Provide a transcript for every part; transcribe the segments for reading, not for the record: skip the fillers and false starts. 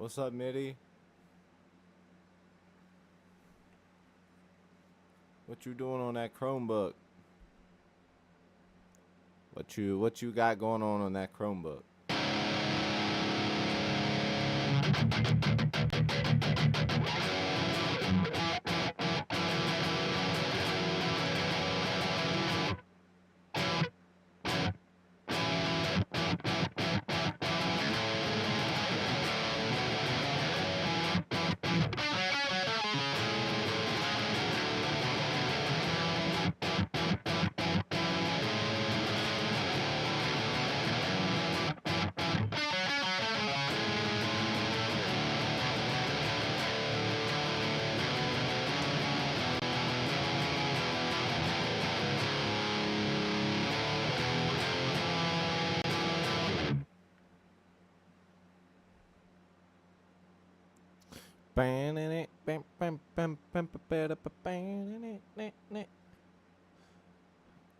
What's up, Mitty? What you doing on that Chromebook? What you got going on that Chromebook?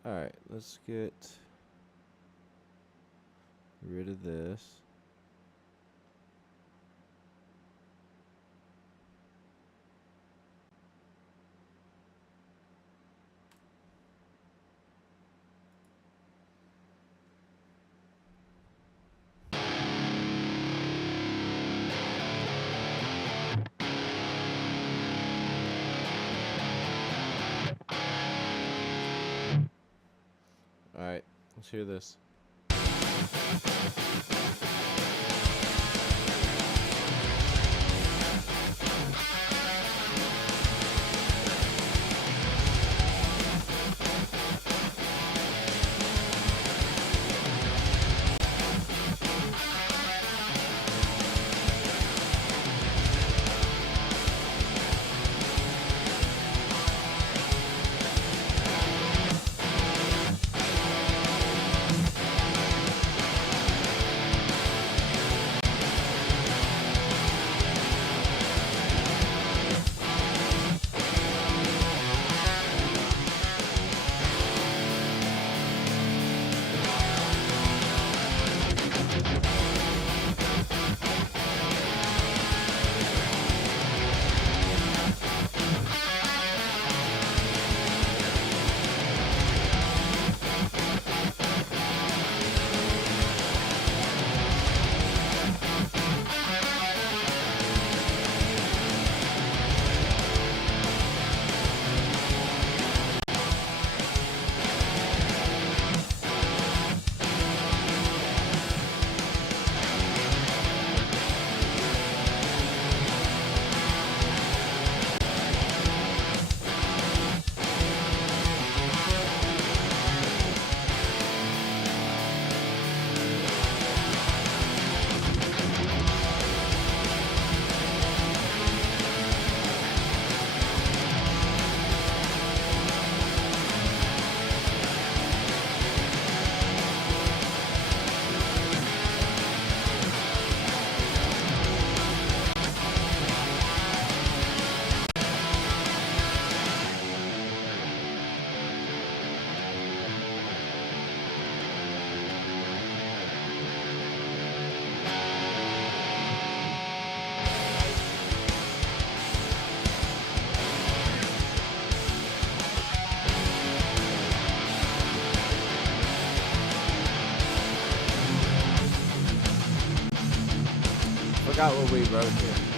Alright, let's get rid of this. Alright, let's hear this. Forgot what we wrote here.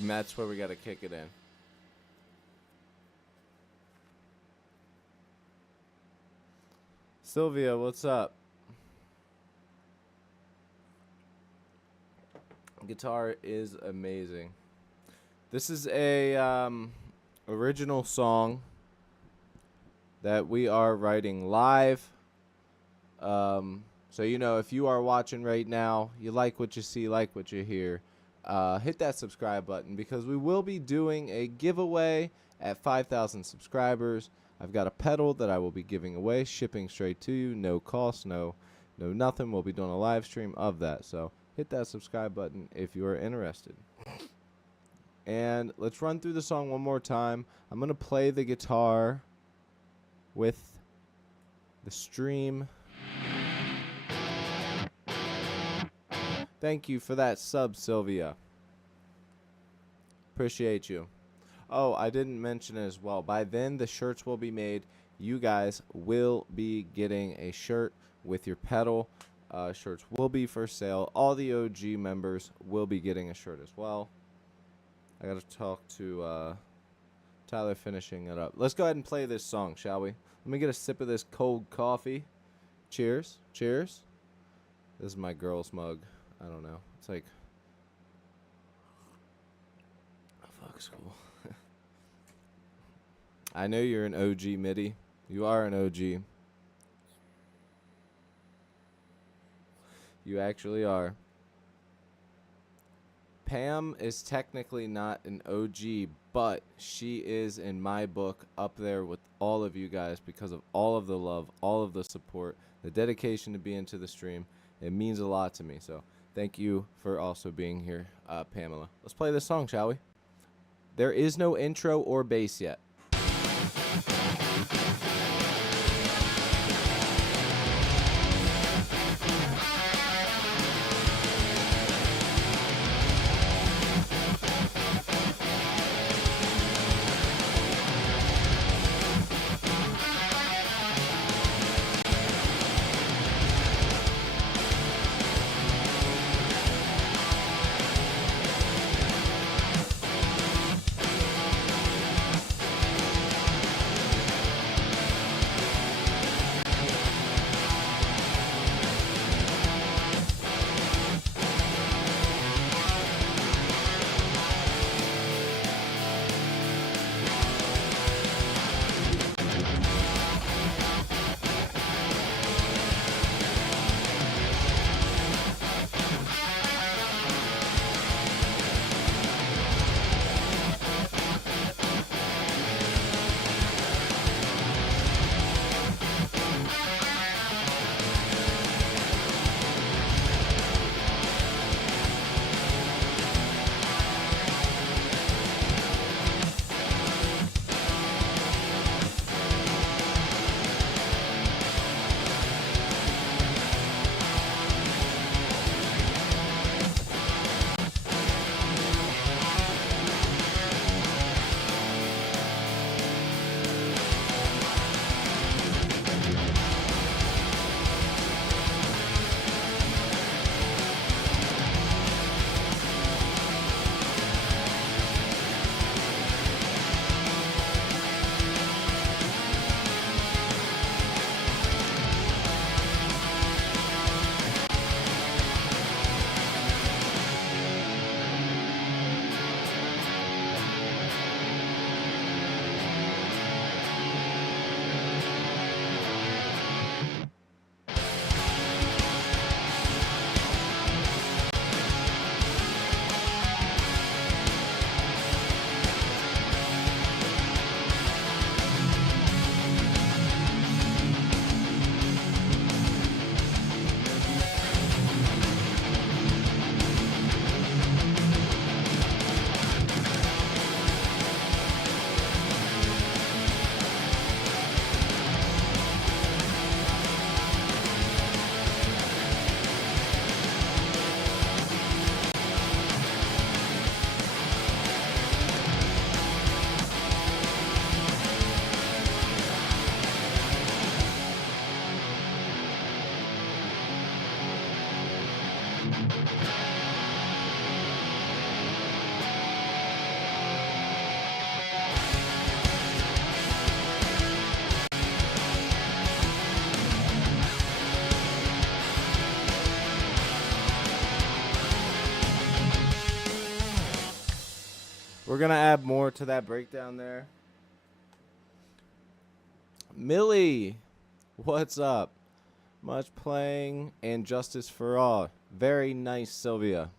And that's where we gotta kick it in. Sylvia, what's up? Guitar is amazing. This is a original song that we are writing live. So, you know, if you are watching right now, you like what you see, like what you hear, hit that subscribe button because we will be doing a giveaway at 5,000 subscribers. I've got a pedal that I will be giving away, shipping straight to you, no cost, no nothing. We'll be doing a live stream of that. So hit that subscribe button if you are interested. And let's run through the song one more time. I'm going to play the guitar with the stream. Thank you for that sub, Sylvia. Appreciate you. Oh, I didn't mention it as well. By then, the shirts will be made. You guys will be getting a shirt with your pedal. Shirts will be for sale. All the OG members will be getting a shirt as well. I got to talk to Tyler finishing it up. Let's go ahead and play this song, shall we? Let me get a sip of this cold coffee. Cheers. Cheers. This is my girl's mug. I don't know. It's like... Oh, fuck, school. I know you're an OG, MIDI. You are an OG. You actually are. Pam is technically not an OG, but she is, in my book, up there with all of you guys because of all of the love, all of the support, the dedication to be into the stream. It means a lot to me, so thank you for also being here, Pamela. Let's play this song, shall we? There is no intro or bass yet. gonna add more to that breakdown there. Millie, what's up? Much playing and justice for all. Very nice, Sylvia.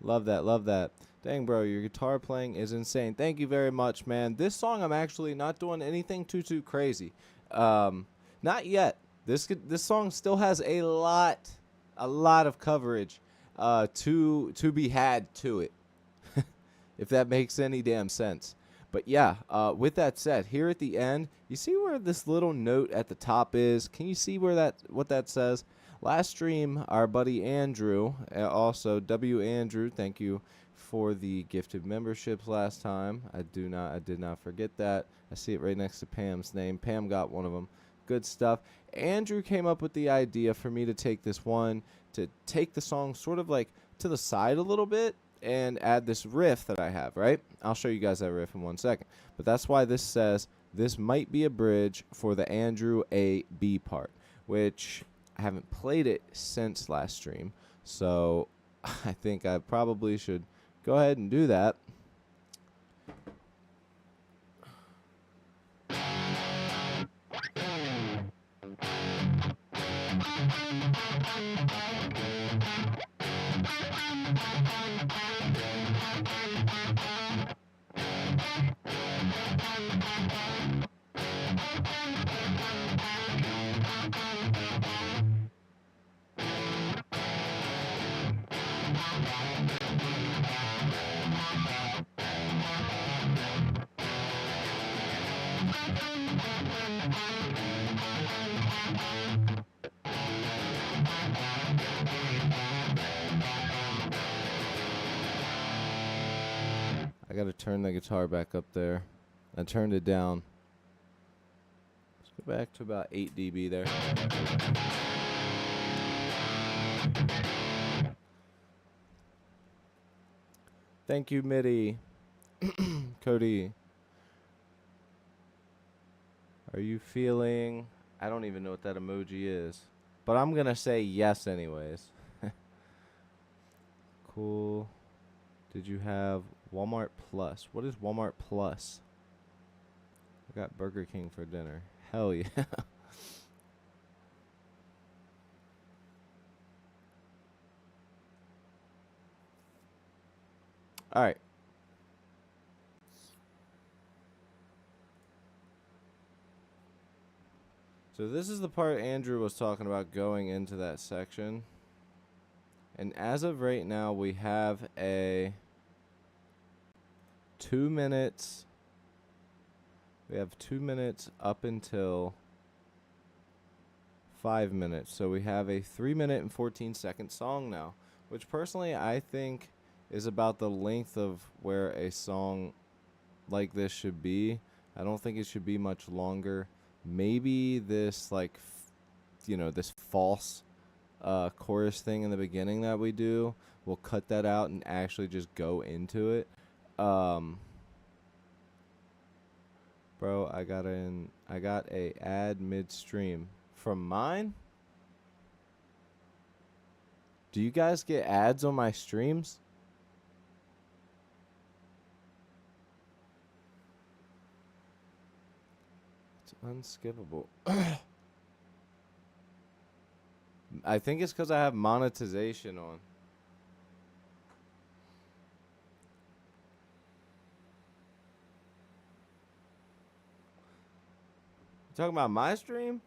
Love that, love that. Dang, bro, your guitar playing is insane. Thank you very much, man. This song, I'm actually not doing anything too crazy. Not yet. This song still has a lot of coverage to be had to it, if that makes any damn sense. But yeah, with that said, here at the end, you see where this little note at the top is? Can you see where what that says? Last stream, our buddy Andrew, also W. Andrew, thank you for the gifted memberships last time. I did not forget that. I see it right next to Pam's name. Pam got one of them. Good stuff. Andrew came up with the idea for me to take this one, to take the song sort of like to the side a little bit and add this riff that I have, right? I'll show you guys that riff in 1 second. But that's why this says this might be a bridge for the Andrew A B part, which I haven't played it since last stream. So I think I probably should go ahead and do that. I gotta turn the guitar back up there. I turned it down. Let's go back to about 8 dB there. Thank you, MIDI. Cody. Are you feeling... I don't even know what that emoji is. But I'm gonna say yes anyways. Cool. Did you have Walmart Plus? What is Walmart Plus? I got Burger King for dinner. Hell yeah. All right. So this is the part Andrew was talking about going into that section. And as of right now, we have a 2 minutes. We have 2 minutes up until 5 minutes. So we have a 3 minute and 14-second song now, which personally I think is about the length of where a song like this should be. I don't think it should be much longer. Maybe this this false chorus thing in the beginning that we do, we'll cut that out and actually just go into it. Bro, I got a ad midstream from mine. Do you guys get ads on my streams? It's unskippable. I think it's because I have monetization on. You talking about my stream?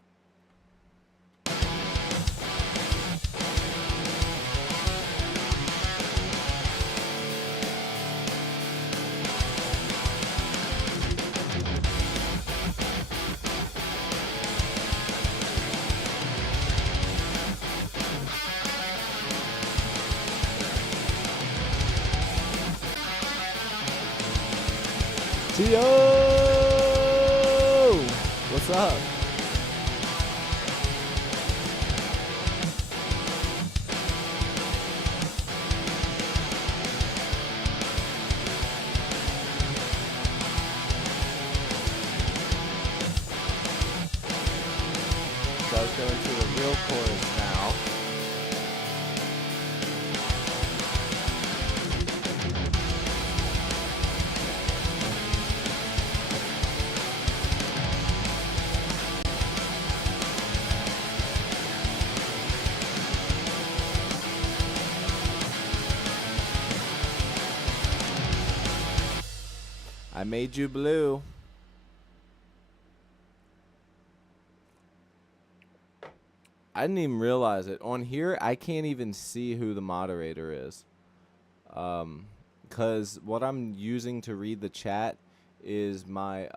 T.O. What's up? So let's go into the real chorus now. I made you blue. I didn't even realize it. On here, I can't even see who the moderator is. Because what I'm using to read the chat is my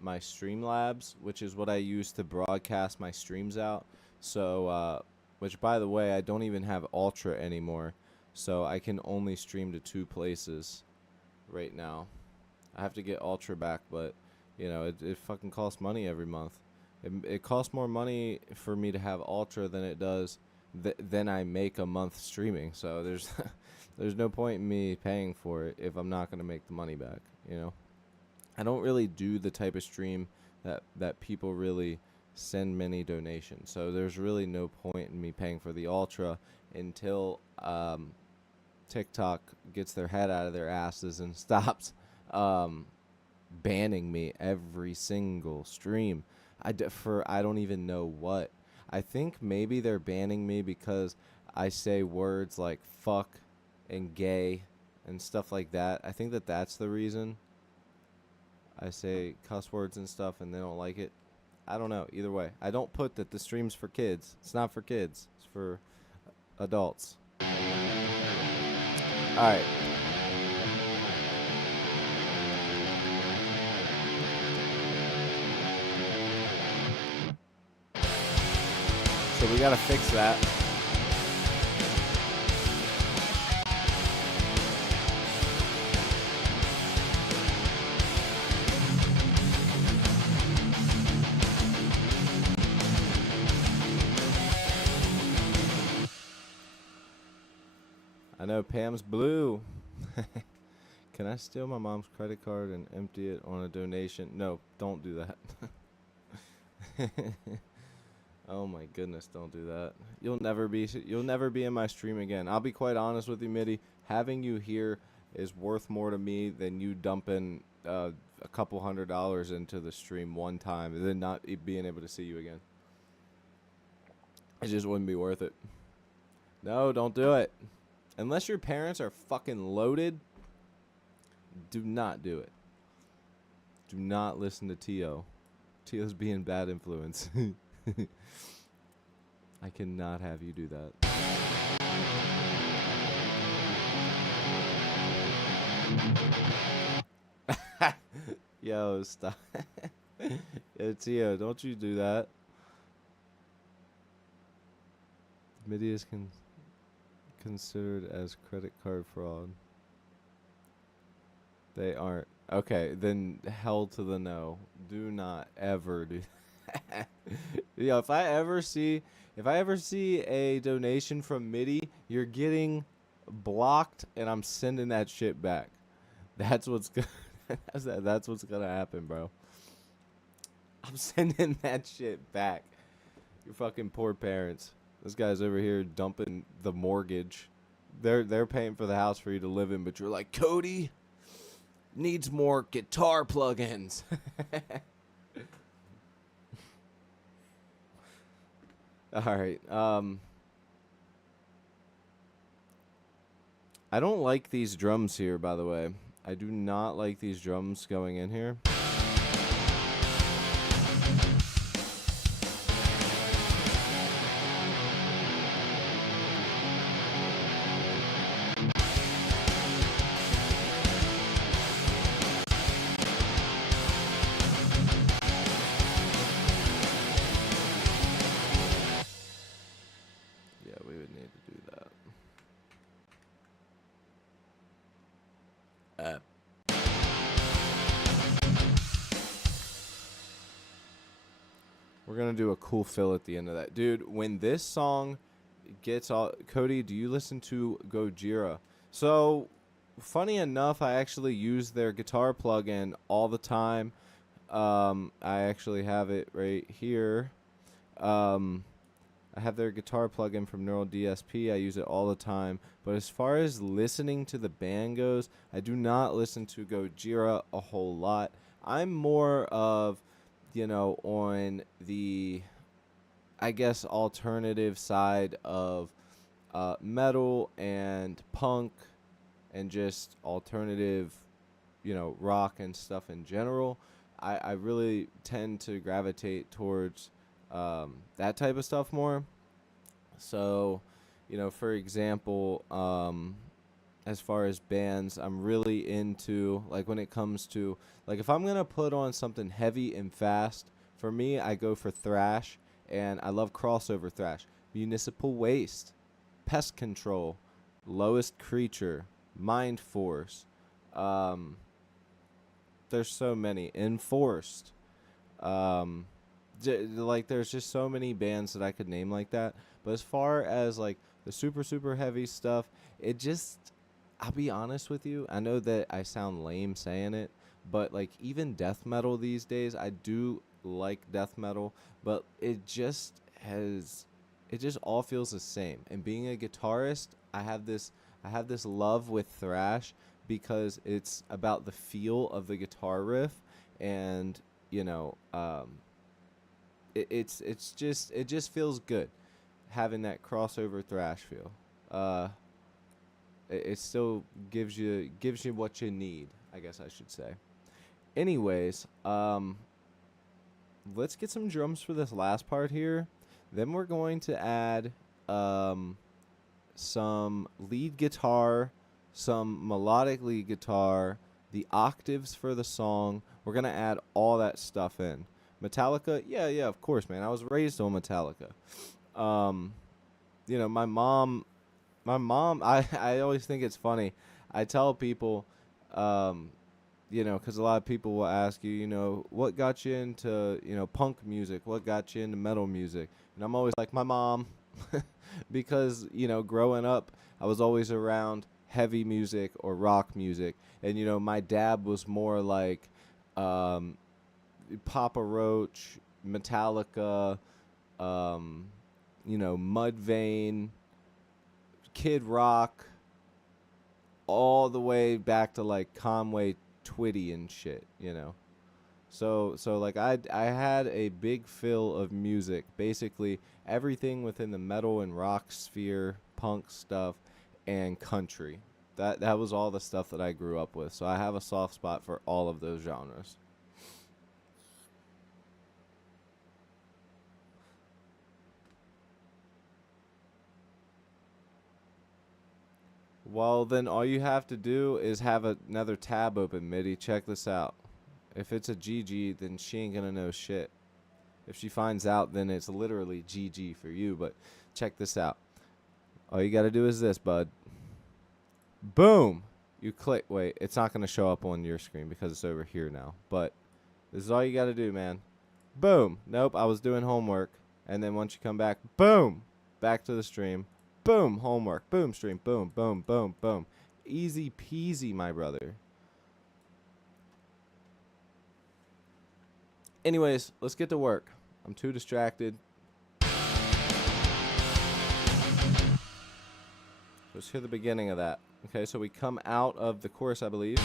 my Streamlabs, which is what I use to broadcast my streams out. So, which by the way, I don't even have Ultra anymore, so I can only stream to 2 places right now. I have to get Ultra back, but you know, it fucking costs money every month. It costs more money for me to have Ultra than it does than I make a month streaming. So there's there's no point in me paying for it if I'm not gonna make the money back. You know, I don't really do the type of stream that people really send many donations. So there's really no point in me paying for the Ultra until TikTok gets their head out of their asses and stops banning me every single stream. I don't even know what. I think maybe they're banning me because I say words like fuck and gay and stuff like that. I think that's the reason. I say cuss words and stuff and they don't like it. I don't know. Either way, I don't put that the stream's for kids. It's not for kids. It's for adults. All right. So we gotta fix that. I know Pam's blue. Can I steal my mom's credit card and empty it on a donation? No, don't do that. Oh my goodness, don't do that. You'll never be in my stream again. I'll be quite honest with you, Mitty. Having you here is worth more to me than you dumping a couple $100 into the stream one time and then not being able to see you again. It just wouldn't be worth it. No, don't do it. Unless your parents are fucking loaded, do not do it. Do not listen to Tio. Tio's being bad influence. I cannot have you do that. Yo, stop. Yo, Tio, don't you do that. MIDI is considered as credit card fraud. They aren't. Okay, then hell to the no. Do not ever do that. Yo, if I ever see a donation from MIDI, you're getting blocked and I'm sending that shit back. That's what's that's what's gonna happen, bro. I'm sending that shit back. Your fucking poor parents. This guy's over here dumping the mortgage. They're paying for the house for you to live in, but you're like, Cody needs more guitar plugins. All right. I don't like these drums here, by the way. I do not like these drums going in here. We're going to do a cool fill at the end of that. Dude, when this song gets all... Cody, do you listen to Gojira? So, funny enough, I actually use their guitar plugin all the time. I actually have it right here. I have their guitar plugin from Neural DSP. I use it all the time. But as far as listening to the band goes, I do not listen to Gojira a whole lot. I'm more of... you know, on the, I guess, alternative side of metal and punk and just alternative, rock and stuff in general, I really tend to gravitate towards that type of stuff more. So, for example, as far as bands, I'm really into, like, when it comes to, like, if I'm going to put on something heavy and fast, for me, I go for thrash, and I love crossover thrash. Municipal Waste, Pest Control, Lowest Creature, Mind Force. There's so many. Enforced. Um, like, there's just so many bands that I could name like that. But as far as, like, the super, super heavy stuff, it just, I'll be honest with you. I know that I sound lame saying it, but, like, even death metal these days, I do like death metal, but it just all feels the same. And being a guitarist, I have this love with thrash because it's about the feel of the guitar riff, and it just feels good having that crossover thrash feel. It still gives you what you need, I guess I should say. Anyways, let's get some drums for this last part here. Then we're going to add some lead guitar, some melodic lead guitar, the octaves for the song. We're going to add all that stuff in. Metallica? Yeah, of course, man. I was raised on Metallica. My mom, I always think it's funny. I tell people, because a lot of people will ask you, what got you into, punk music? What got you into metal music? And I'm always like, my mom, because, growing up, I was always around heavy music or rock music. And, my dad was more like Papa Roach, Metallica, Mudvayne, Kid Rock, all the way back to like Conway Twitty and shit, So like I had a big fill of music, basically everything within the metal and rock sphere, punk stuff, and country. That was all the stuff that I grew up with. So I have a soft spot for all of those genres. Well, then all you have to do is have another tab open, MIDI. Check this out. If it's a GG, then she ain't gonna know shit. If she finds out, then it's literally GG for you. But check this out. All you gotta do is this, bud. Boom! You click. Wait, it's not gonna show up on your screen because it's over here now. But this is all you gotta do, man. Boom! Nope, I was doing homework. And then once you come back, boom! Back to the stream. Boom, homework. Boom, stream. Boom, boom, boom, boom. Easy peasy, my brother. Anyways, let's get to work. I'm too distracted. Let's hear the beginning of that. Okay, so we come out of the chorus, I believe.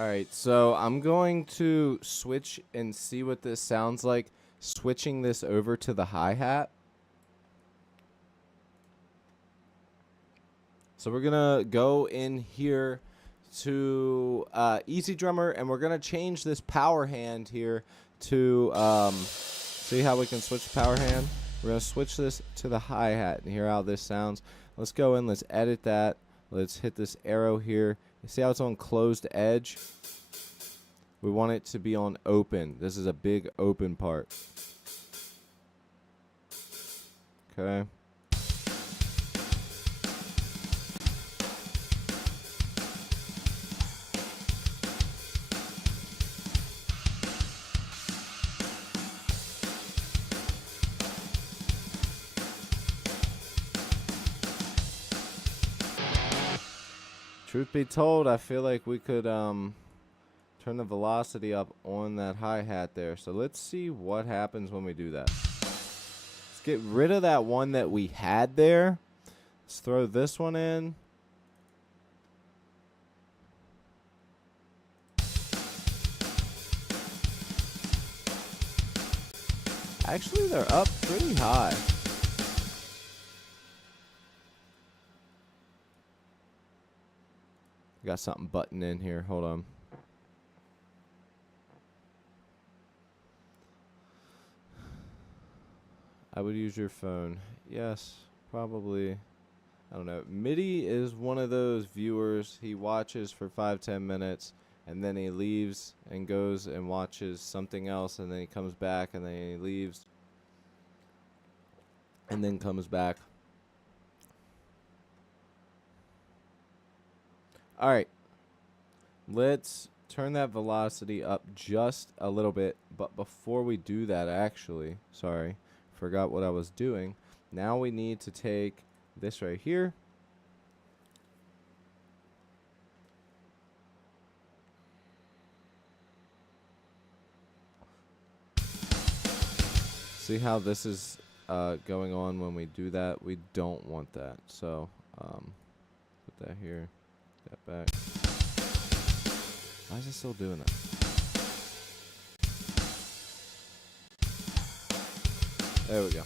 Alright, so I'm going to switch and see what this sounds like, switching this over to the hi-hat. So we're going to go in here to Easy Drummer, and we're going to change this power hand here to, see how we can switch power hand? We're going to switch this to the hi-hat and hear how this sounds. Let's go in, let's edit that. Let's hit this arrow here. You see how it's on closed edge? We want it to be on open. This is a big open part. Okay. Truth be told, I feel like we could turn the velocity up on that hi-hat there. So let's see what happens when we do that. Let's get rid of that one that we had there. Let's throw this one in. Actually, they're up pretty high. Got something button in here. Hold on. I would use your phone. Yes, probably. I don't know. MIDI is one of those viewers. He watches for 5-10 minutes, and then he leaves and goes and watches something else, and then he comes back, and then he leaves, and then comes back. All right. Let's turn that velocity up just a little bit. But before we do that, actually, sorry, forgot what I was doing. Now we need to take this right here. See how this is going on when we do that? We don't want that. So put that here, that back. Why is it still doing that? There we go.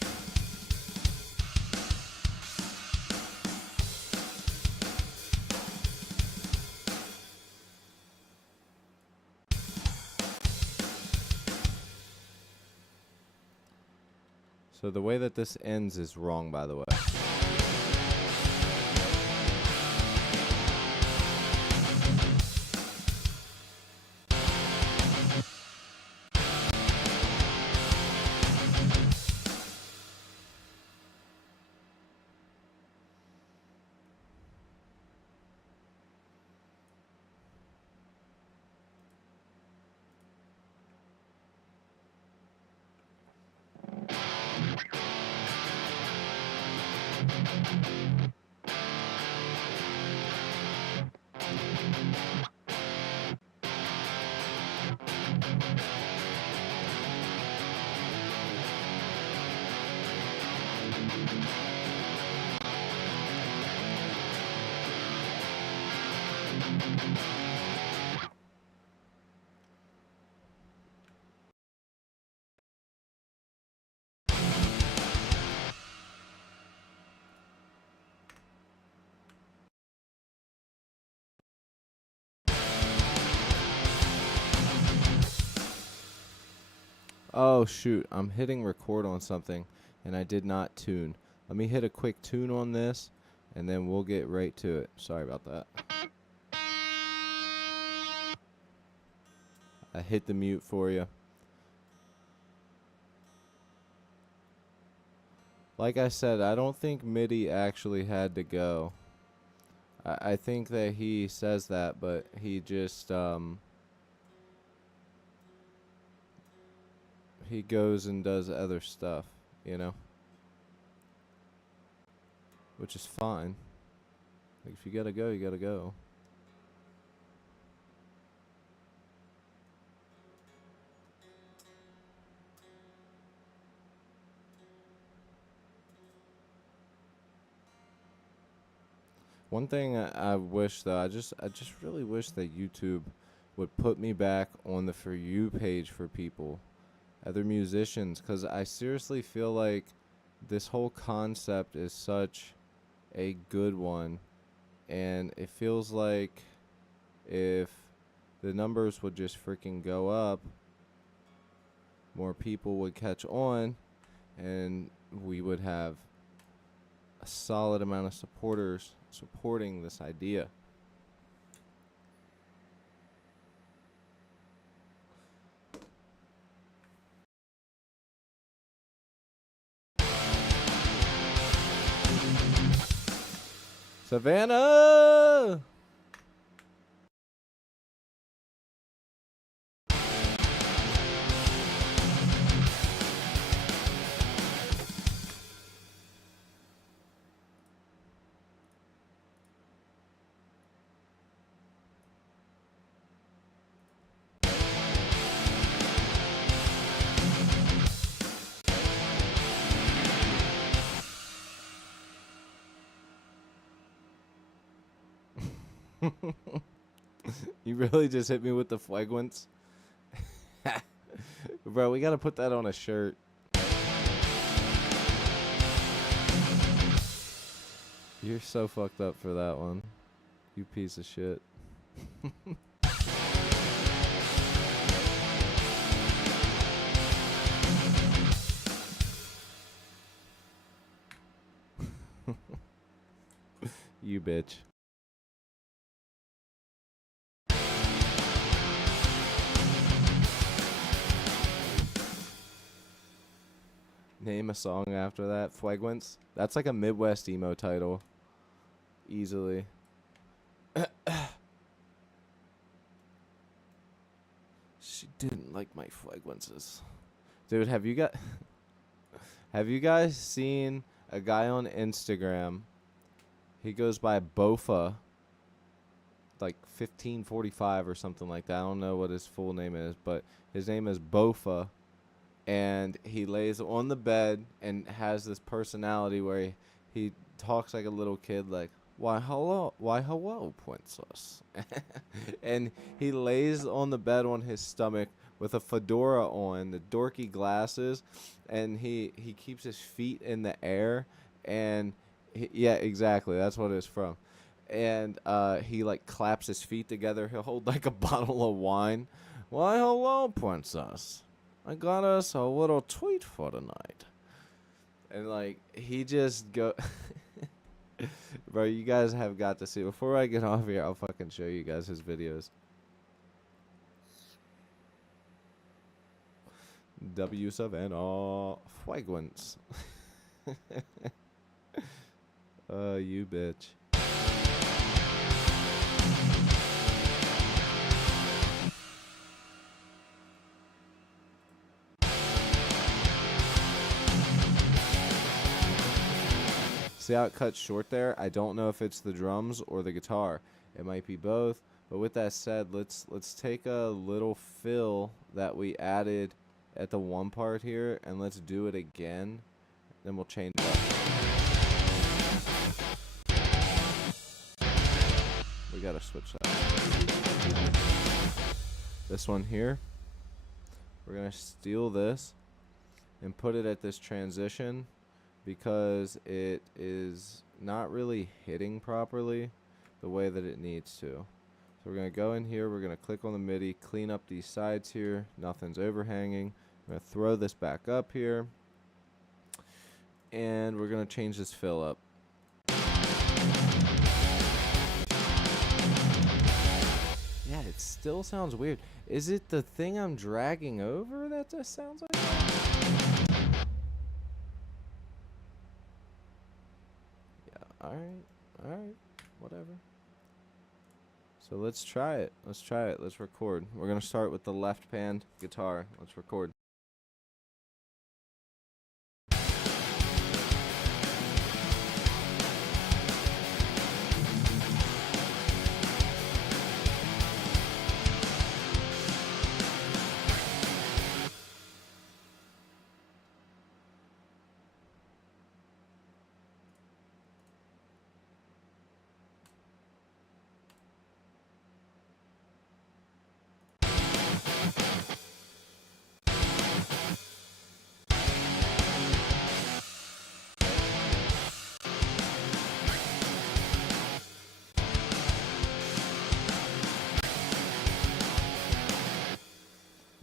So the way that this ends is wrong, by the way. Oh shoot, I'm hitting record on something and I did not tune. Let me hit a quick tune on this and then we'll get right to it. Sorry about that. I hit the mute for you. Like I said, I don't think MIDI actually had to go. I think that he says that, but he just he goes and does other stuff, you know? Which is fine. Like, if you gotta go, you gotta go. One thing I wish, though, I just really wish that YouTube would put me back on the For You page for people, other musicians, because I seriously feel like this whole concept is such a good one, and it feels like if the numbers would just freaking go up, more people would catch on, and we would have a solid amount of supporters supporting this idea. Savannah! You really just hit me with the flagrants. Bro, we gotta put that on a shirt. You're so fucked up for that one. You piece of shit. You bitch. Name a song after that. Flagrants. That's like a Midwest emo title. Easily. She didn't like my flagrances. Dude, have you guys seen a guy on Instagram? He goes by Bofa, like 1545 or something like that. I don't know what his full name is, but his name is Bofa, and he lays on the bed and has this personality where he talks like a little kid, like, why hello, princess. And he lays on the bed on his stomach with a fedora on, the dorky glasses, and he keeps his feet in the air, and yeah, exactly, that's what it's from. And he like claps his feet together. He'll hold like a bottle of wine. Why hello, princess, I got us a little treat for tonight. And like he just go bro, you guys have got to see. Before I get off here, I'll fucking show you guys his videos. W Savannah Fragrance. You bitch. See how it cuts short there? I don't know if it's the drums or the guitar. It might be both. But with that said, let's take a little fill that we added at the one part here, and let's do it again. Then we'll change it up. We gotta switch that. This one here, we're gonna steal this and put it at this transition, because it is not really hitting properly the way that it needs to. So we're going to go in here, we're going to click on the MIDI, clean up these sides here, nothing's overhanging. I'm going to throw this back up here, and we're going to change this fill up. Yeah, it still sounds weird. Is it the thing I'm dragging over that just sounds like that? Alright, whatever. So let's try it. Let's record. We're gonna start with the left pan guitar. Let's record.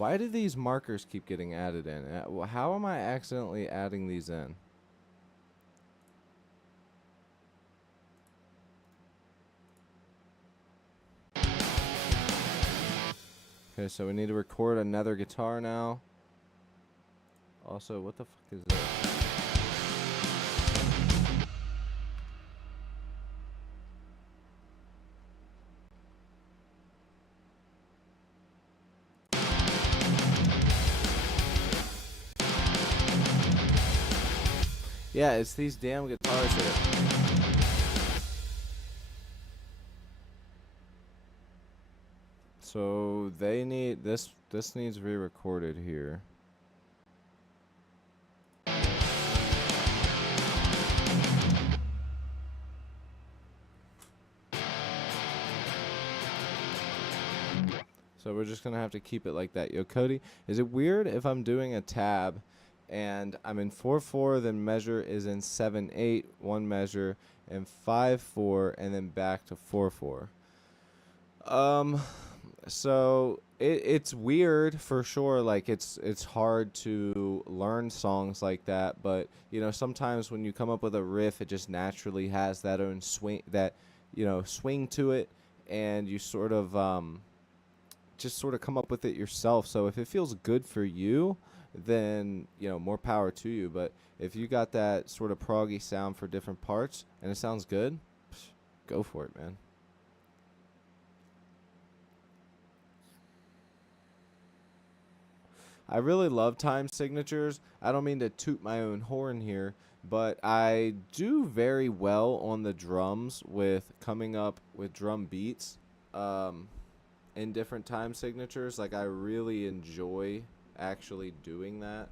Why do these markers keep getting added in? How am I accidentally adding these in? Okay, so we need to record another guitar now. Also, what the fuck is this? Yeah, it's these damn guitars here. So they need this needs re-recorded here. So we're just gonna have to keep it like that. Yo, Cody, is it weird if I'm doing a tab and I'm in 4/4, then measure is in 7/8, one measure, and 5/4, and then back to 4/4? So it's weird for sure. Like it's hard to learn songs like that, but you know sometimes when you come up with a riff, it just naturally has that own swing, that swing to it, and you sort of just sort of come up with it yourself. So if it feels good for you, then more power to you. But if you got that sort of proggy sound for different parts and it sounds good, go for it, man. I really love time signatures. I don't mean to toot my own horn here, but I do very well on the drums with coming up with drum beats in different time signatures. Like, I really enjoy actually doing that.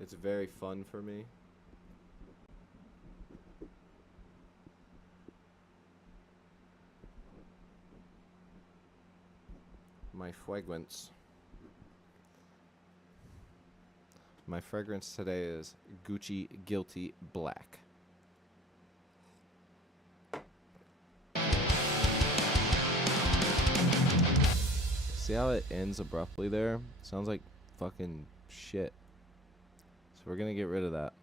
It's very fun for me. My fragrance. My fragrance today is Gucci Guilty Black. See how it ends abruptly there? Sounds like fucking shit. So we're gonna get rid of that.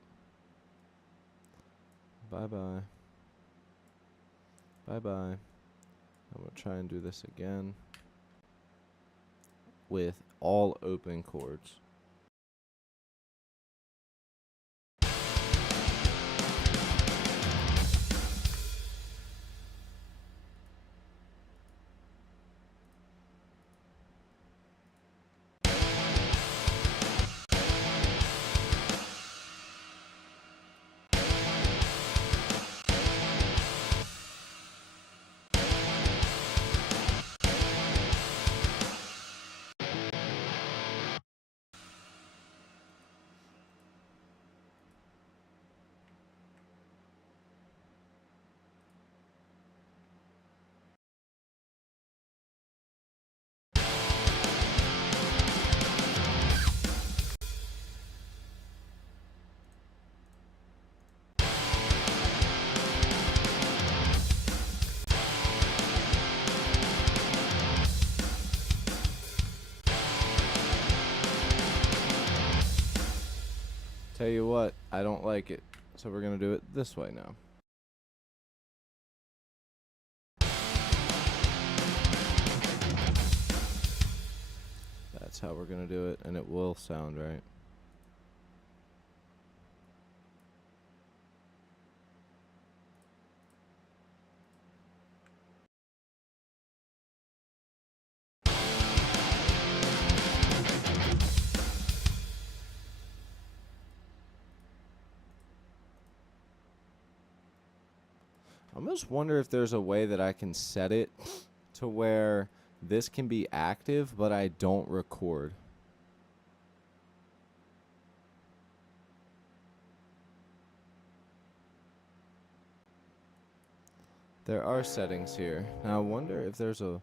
Bye-bye. Bye-bye. I'm gonna try and do this again with all open chords. Tell you what, I don't like it. So we're gonna do it this way now. That's how we're gonna do it, and it will sound right. I almost wonder if there's a way that I can set it to where this can be active, but I don't record. There are settings here. Now I wonder if there's a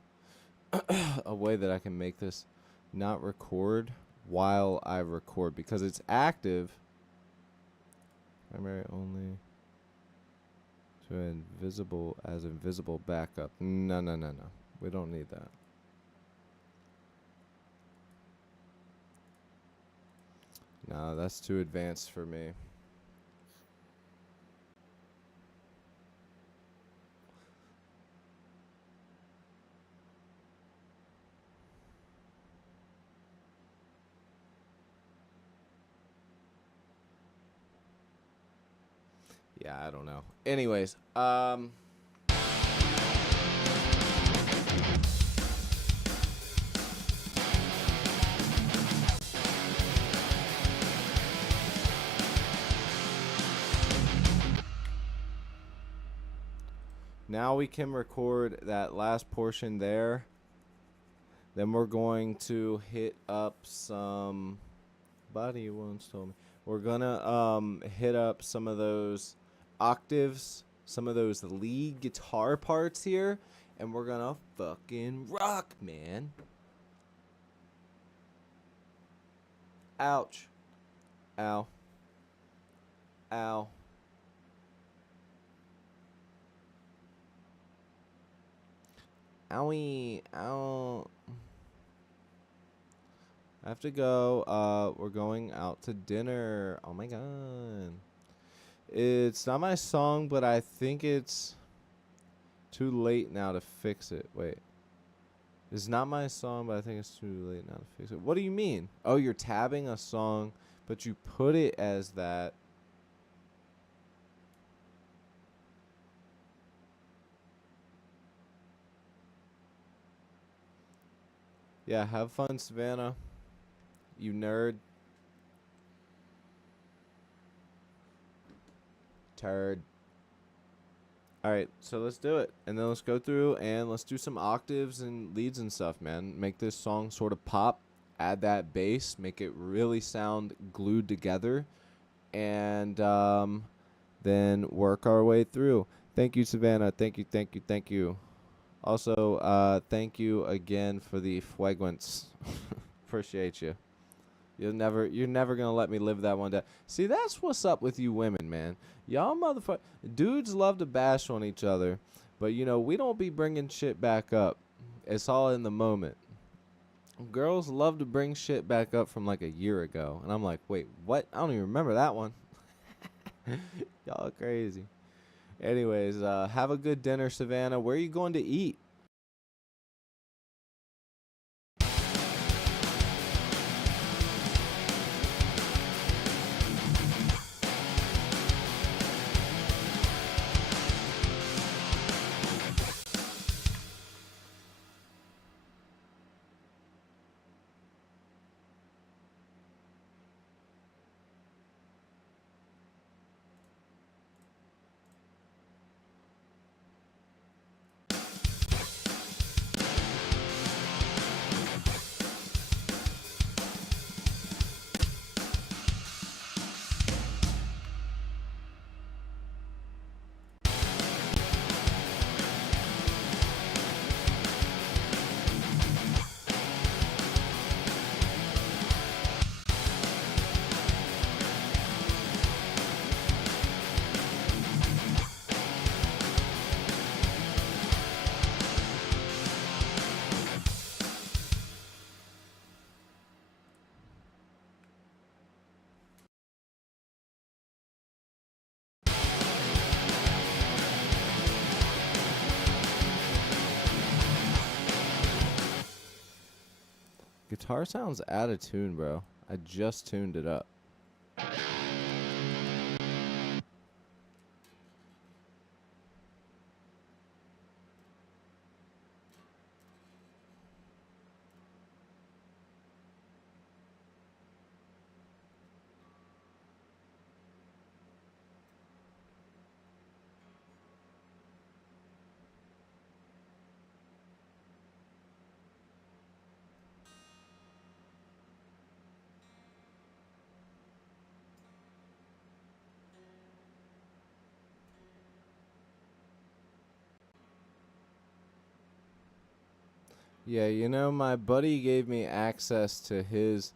a way that I can make this not record while I record, because it's active. Primary only to invisible as invisible backup. No. We don't need that. No, that's too advanced for me. Yeah, I don't know. Anyways, now we can record that last portion there. Then we're going to hit up some. Buddy once told me we're gonna hit up some of those octaves, some of those lead guitar parts here, and we're gonna fucking rock, man. Ouch. Ow. Ow. Owie. Ow. I have to go. We're going out to dinner. Oh my god. It's not my song, but I think it's too late now to fix it. Wait. It's not my song, but I think it's too late now to fix it. What do you mean? Oh, you're tabbing a song, but you put it as that. Yeah, have fun, Savannah. You nerd. Turd. Alright, so let's do it. And then let's go through and let's do some octaves and leads and stuff, man. Make this song sort of pop. Add that bass. Make it really sound glued together. And then work our way through. Thank you, Savannah. Thank you, thank you, thank you. Also, thank you again for the fueguants. Appreciate you. You're never gonna let me live that one down. See, that's what's up with you women, man. Y'all motherfucker, dudes love to bash on each other, but you know we don't be bringing shit back up. It's all in the moment. Girls love to bring shit back up from like a year ago, and I'm like, wait, what? I don't even remember that one. Y'all crazy. Anyways, have a good dinner, Savannah. Where are you going to eat? Guitar sounds out of tune, bro. I just tuned it up. Yeah, you know, my buddy gave me access to his.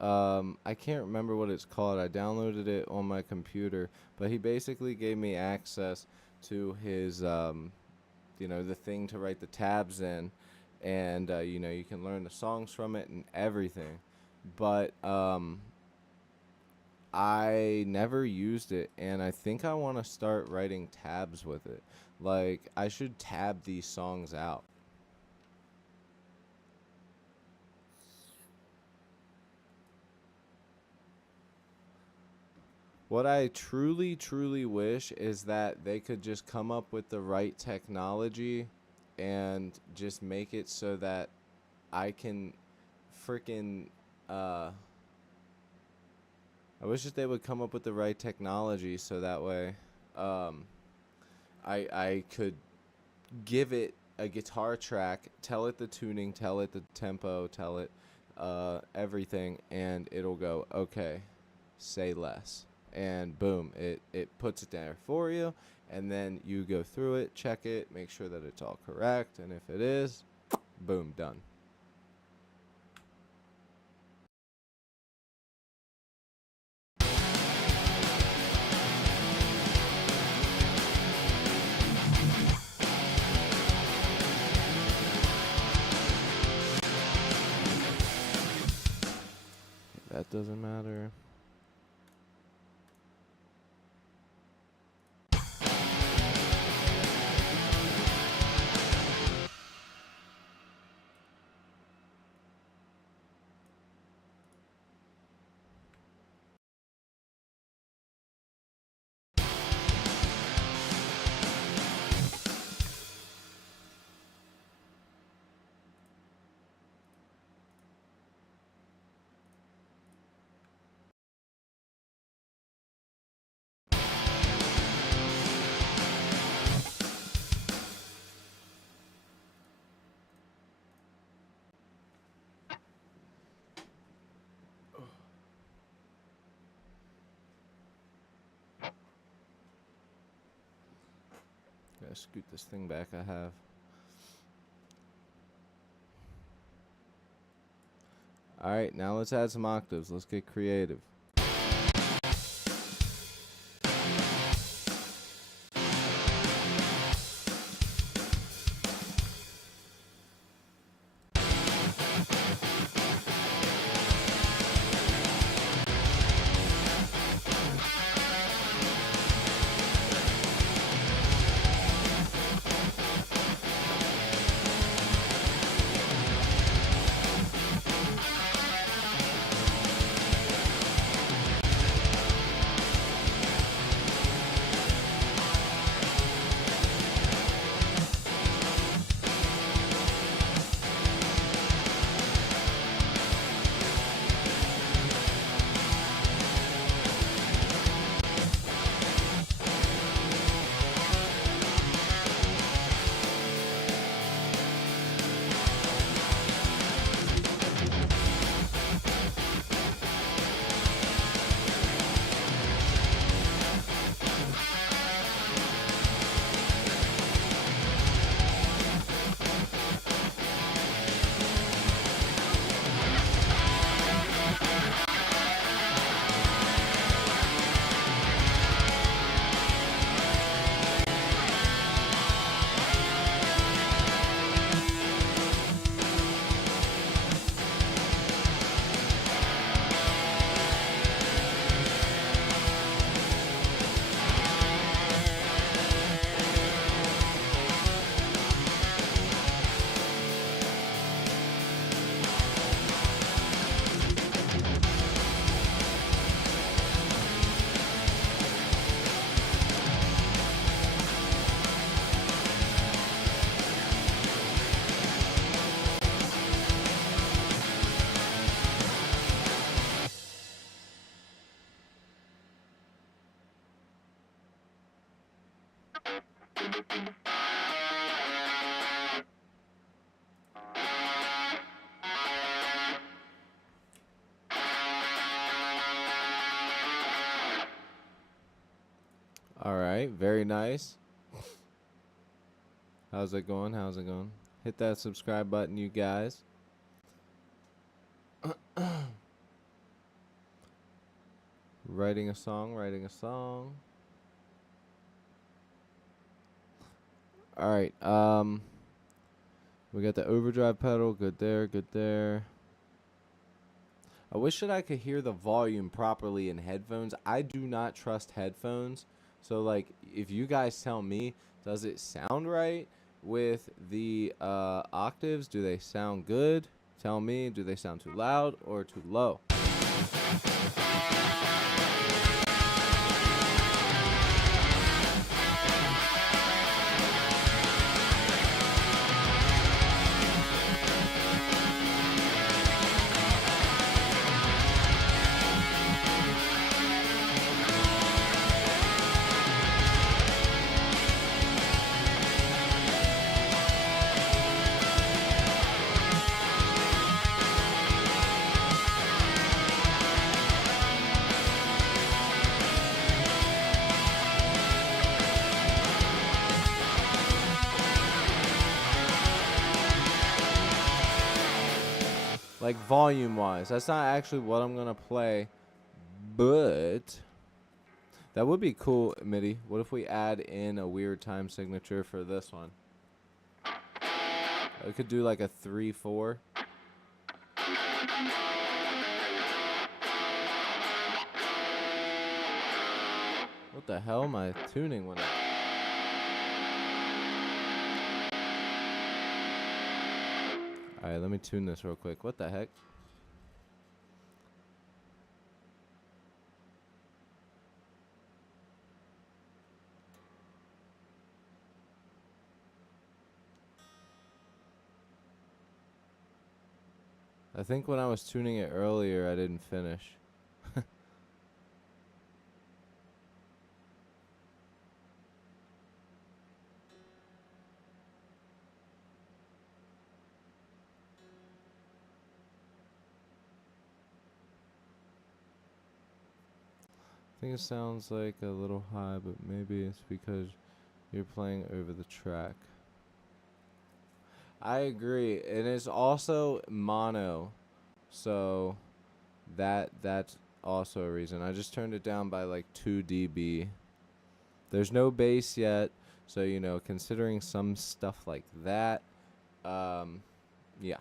I can't remember what it's called. I downloaded it on my computer, but he basically gave me access to his, the thing to write the tabs in, and you can learn the songs from it and everything. But I never used it, and I think I want to start writing tabs with it. Like, I should tab these songs out. What I truly, truly wish is that they could just come up with the right technology and just make it so that I can freaking I wish that they would come up with the right technology so that way um I could give it a guitar track, tell it the tuning, tell it the tempo, tell it everything, and it'll go, okay, say less. And boom, it puts it there for you, and then you go through it, check it, make sure that it's all correct, and if it is, boom, done. That doesn't matter. Gotta scoot this thing back I have. Alright, now let's add some octaves. Let's get creative. Alright, very nice. How's it going? How's it going? Hit that subscribe button, you guys. Writing a song, writing a song. Alright, we got the overdrive pedal, good there, good there. I wish that I could hear the volume properly in headphones. I do not trust headphones. So, like, if you guys tell me, does it sound right with the octaves? Do they sound good? Tell me, do they sound too loud or too low? Like, volume-wise. That's not actually what I'm going to play, but that would be cool, MIDI. What if we add in a weird time signature for this one? I could do like a 3-4. What the hell? My tuning went up. Alright, let me tune this real quick. What the heck? I think when I was tuning it earlier, I didn't finish. I think it sounds like a little high, but maybe it's because you're playing over the track. I agree, and it's also mono, so that's also a reason. I just turned it down by like 2 dB. There's no bass yet, so you know, considering some stuff like that, yeah.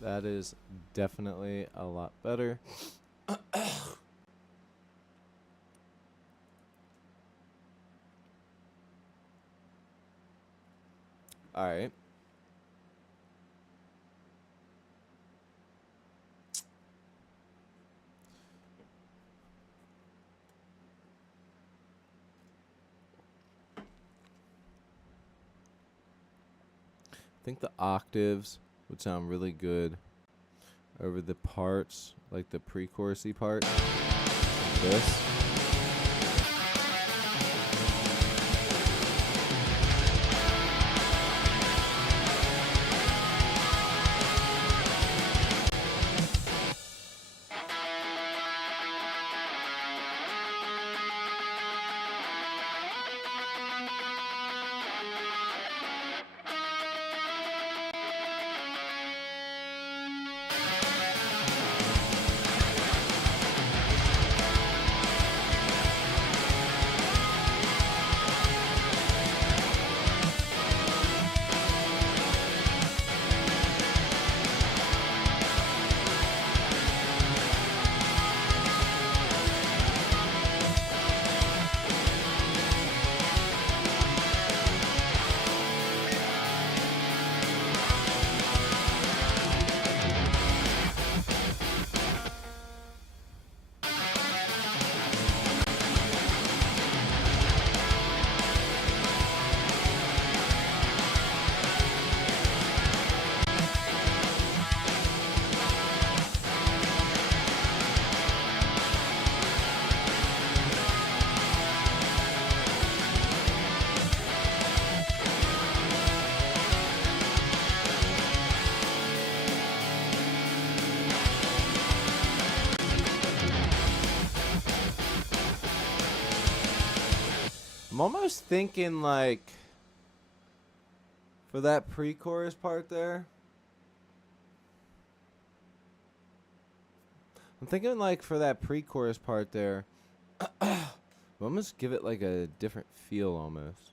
That is definitely a lot better. All right. I think the octaves would sound really good over the parts, like the pre-chorusy part. This. I'm almost thinking like for that pre-chorus part there. I'm thinking like for that pre-chorus part there. We'll almost give it like a different feel almost.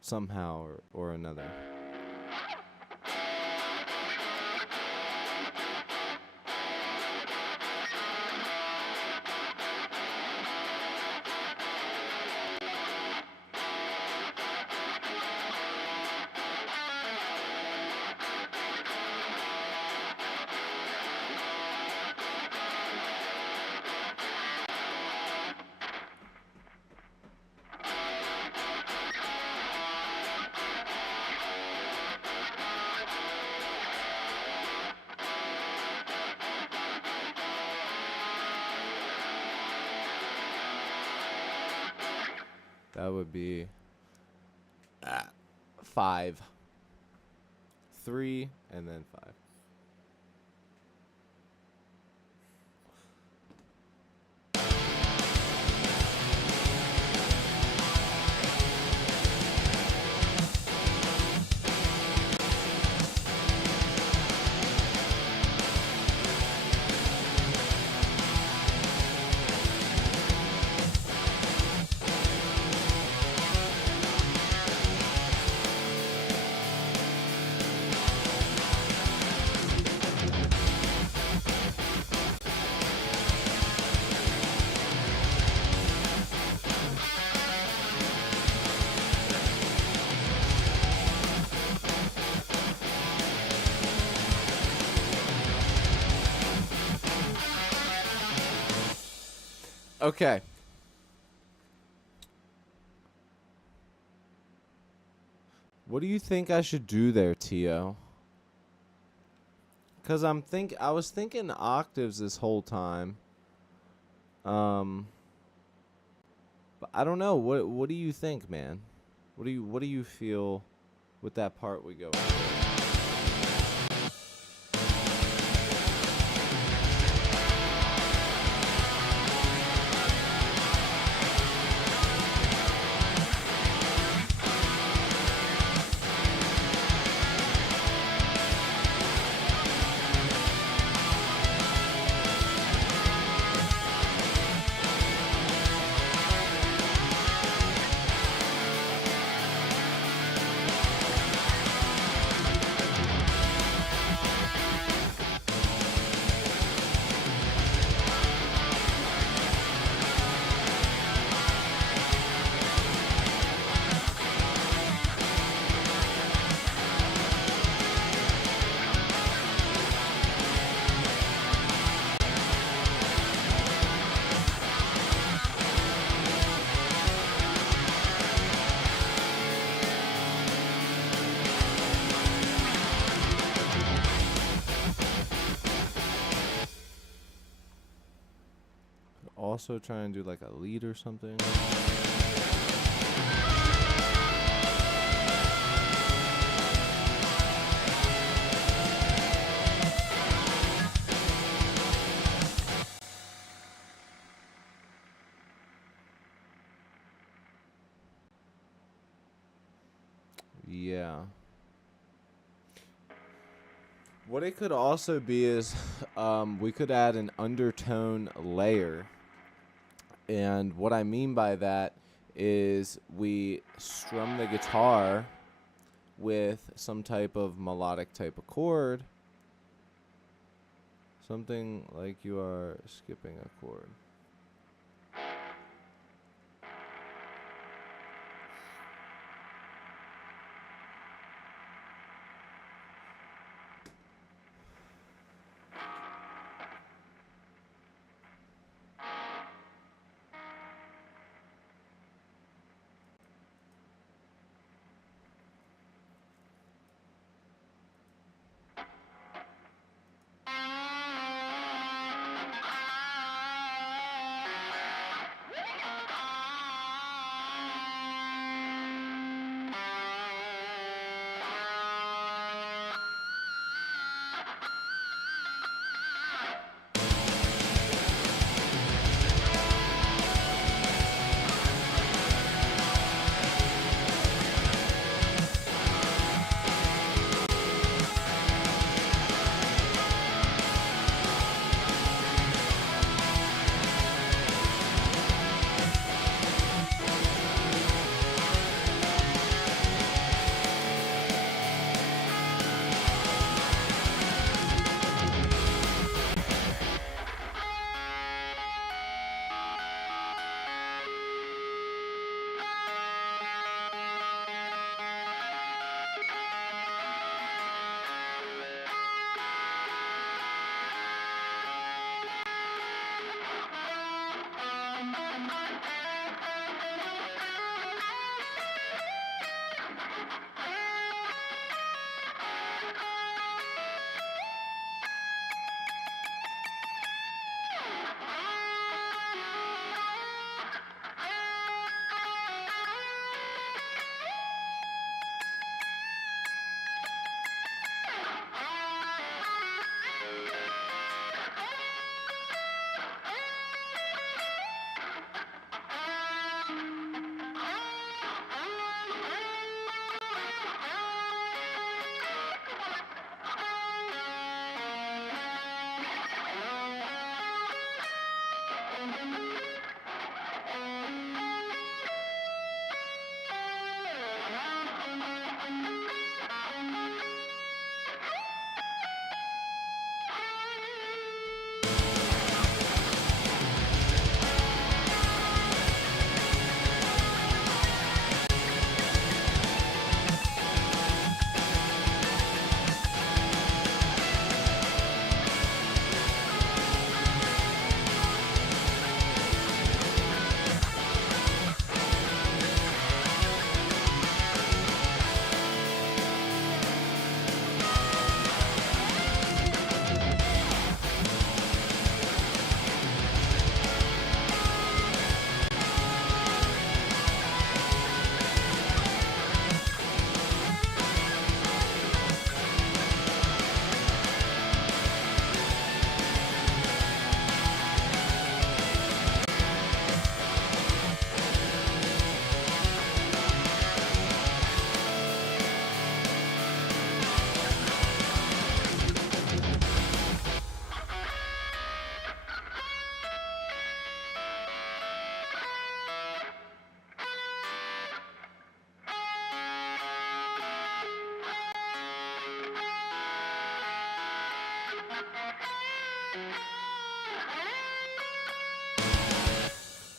Somehow or another. That would be 5, 3, and then 5. Okay. What do you think I should do there, Tio? Cause I was thinking octaves this whole time. But I don't know. What do you think, man? What do you feel with that part we go into? Also try and do like a lead or something. Yeah. What it could also be is we could add an undertone layer. And what I mean by that is we strum the guitar with some type of melodic type of chord. Something like you are skipping a chord.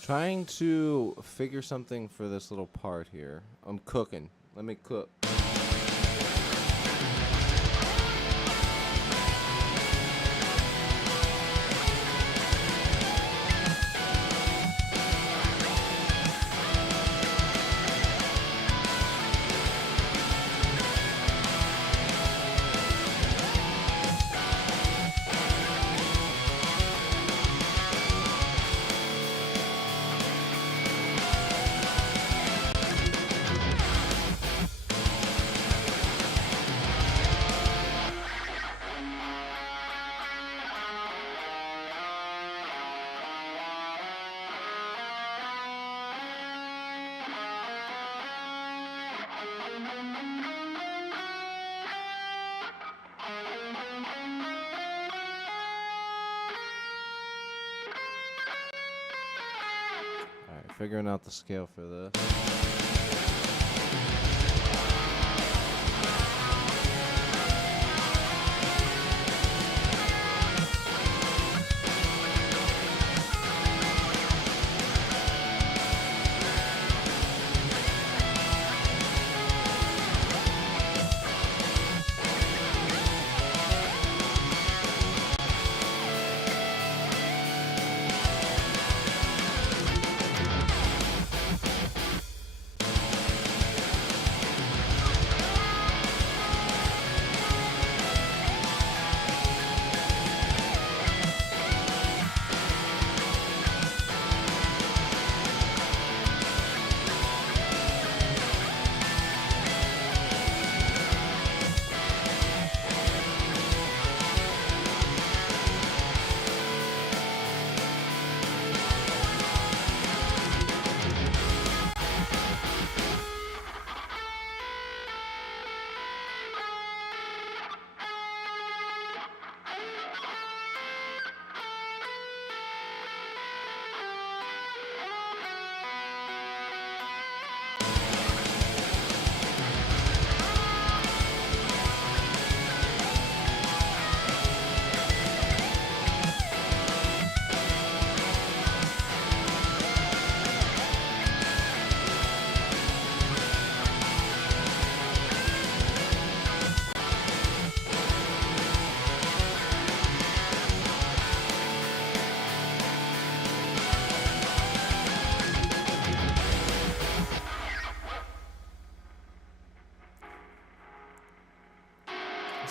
Trying to figure something for this little part here. I'm cooking. Let me cook. Alright, figuring out the scale for this.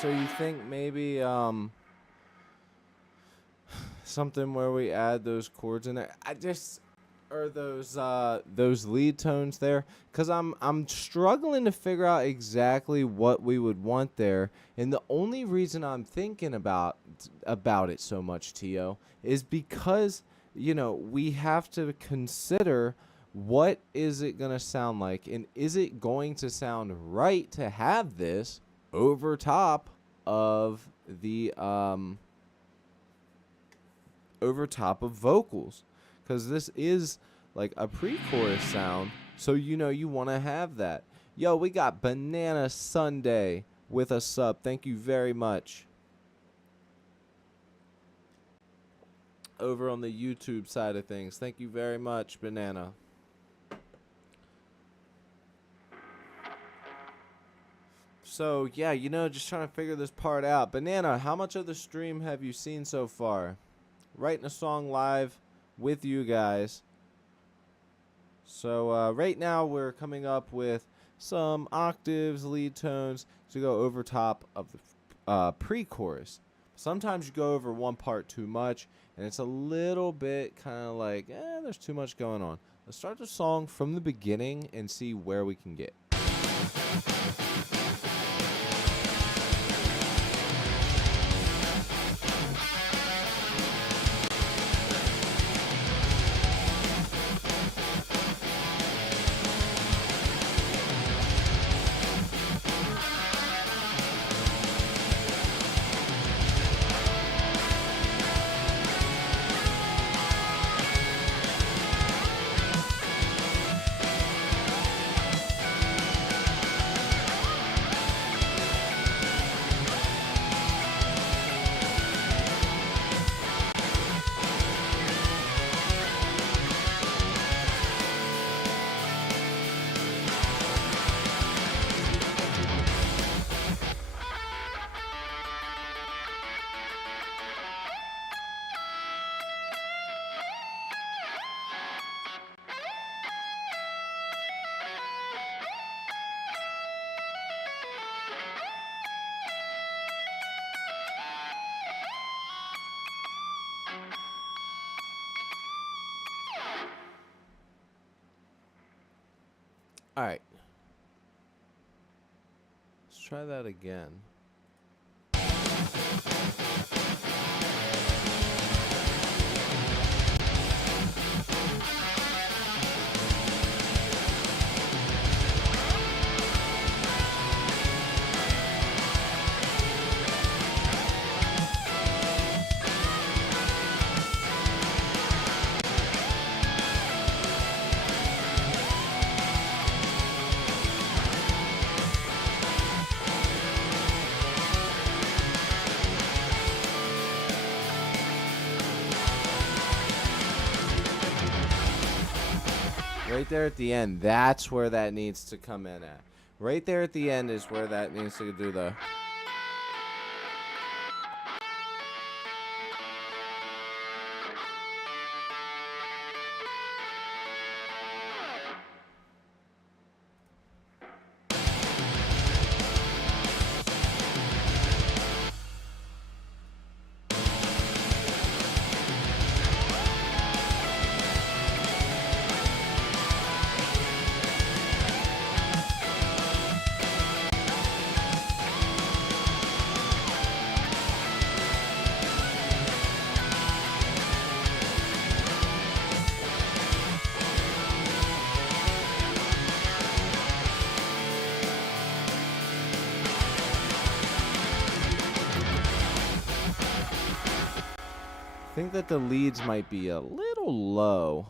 So you think maybe something where we add those chords in there? Or those lead tones there, because I'm struggling to figure out exactly what we would want there, and the only reason I'm thinking about it so much, Tio, is because we have to consider what is it gonna sound like, and is it going to sound right to have this over top of the vocals, because this is like a pre-chorus sound, so you want to have that. Yo, we got Banana Sunday with a sub. Thank you very much. Over on the YouTube side of things, thank you very much, Banana. So, yeah, just trying to figure this part out. Banana, how much of the stream have you seen so far? Writing a song live with you guys. So, right now we're coming up with some octaves, lead tones to go over top of the pre-chorus. Sometimes you go over one part too much, and it's a little bit kind of like, there's too much going on. Let's start the song from the beginning and see where we can get. Alright. Let's try that again. Right there at the end, that's where that needs to come in at. Right there at the end is where that needs to do the... I think that the leads might be a little low.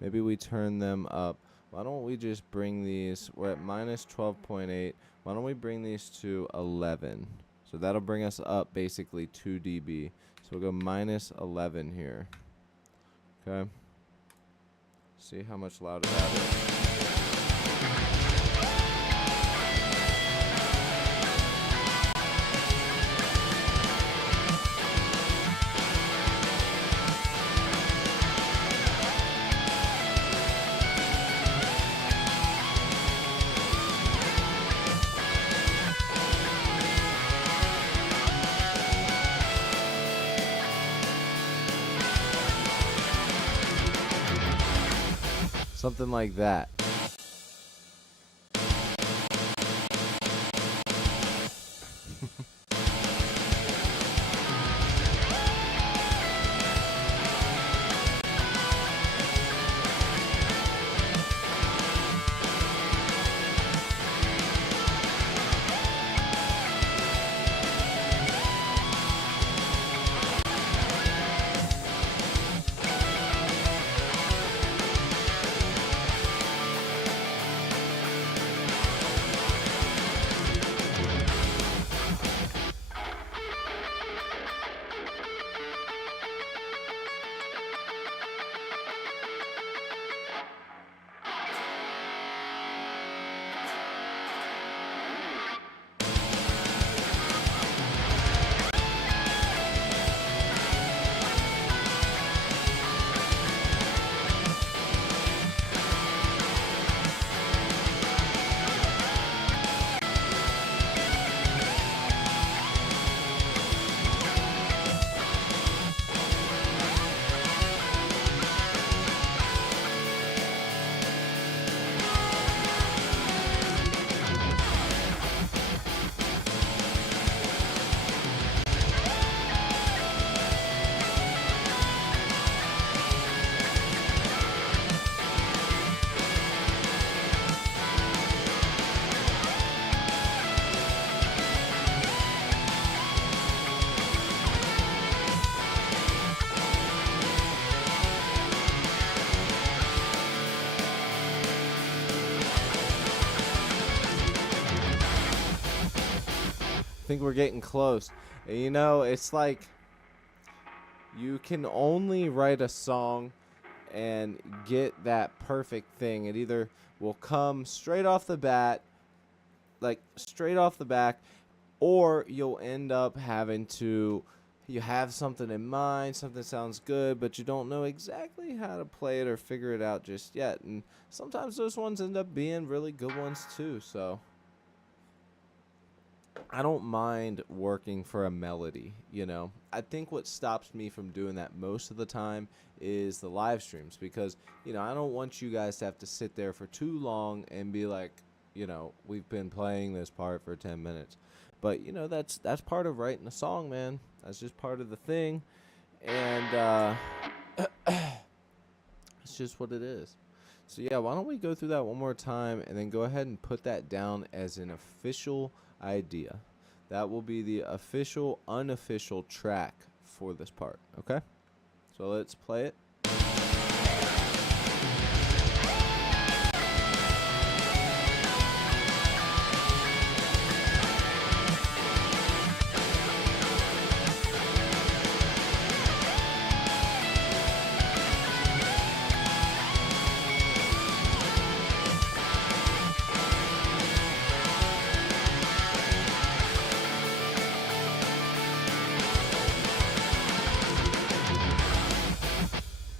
Maybe we turn them up. Why don't we just bring these, we're at minus 12.8. Why don't we bring these to 11? So that'll bring us up basically 2 dB. So we'll go minus 11 here. Okay. See how much louder that is. Something like that. I think we're getting close. And you know, it's like you can only write a song and get that perfect thing. It either will come straight off the bat, like straight off the back, or you'll end up having to, you have something in mind, something sounds good, but you don't know exactly how to play it or figure it out just yet. And sometimes those ones end up being really good ones too, so I don't mind working for a melody, you know. I think what stops me from doing that most of the time is the live streams because, you know, I don't want you guys to have to sit there for too long and be like, you know, we've been playing this part for 10 minutes. But, you know, that's part of writing a song, man. That's just part of the thing. And it's just what it is. So yeah, why don't we go through that one more time and then go ahead and put that down as an official idea. That will be the official, unofficial track for this part, okay? So let's play it.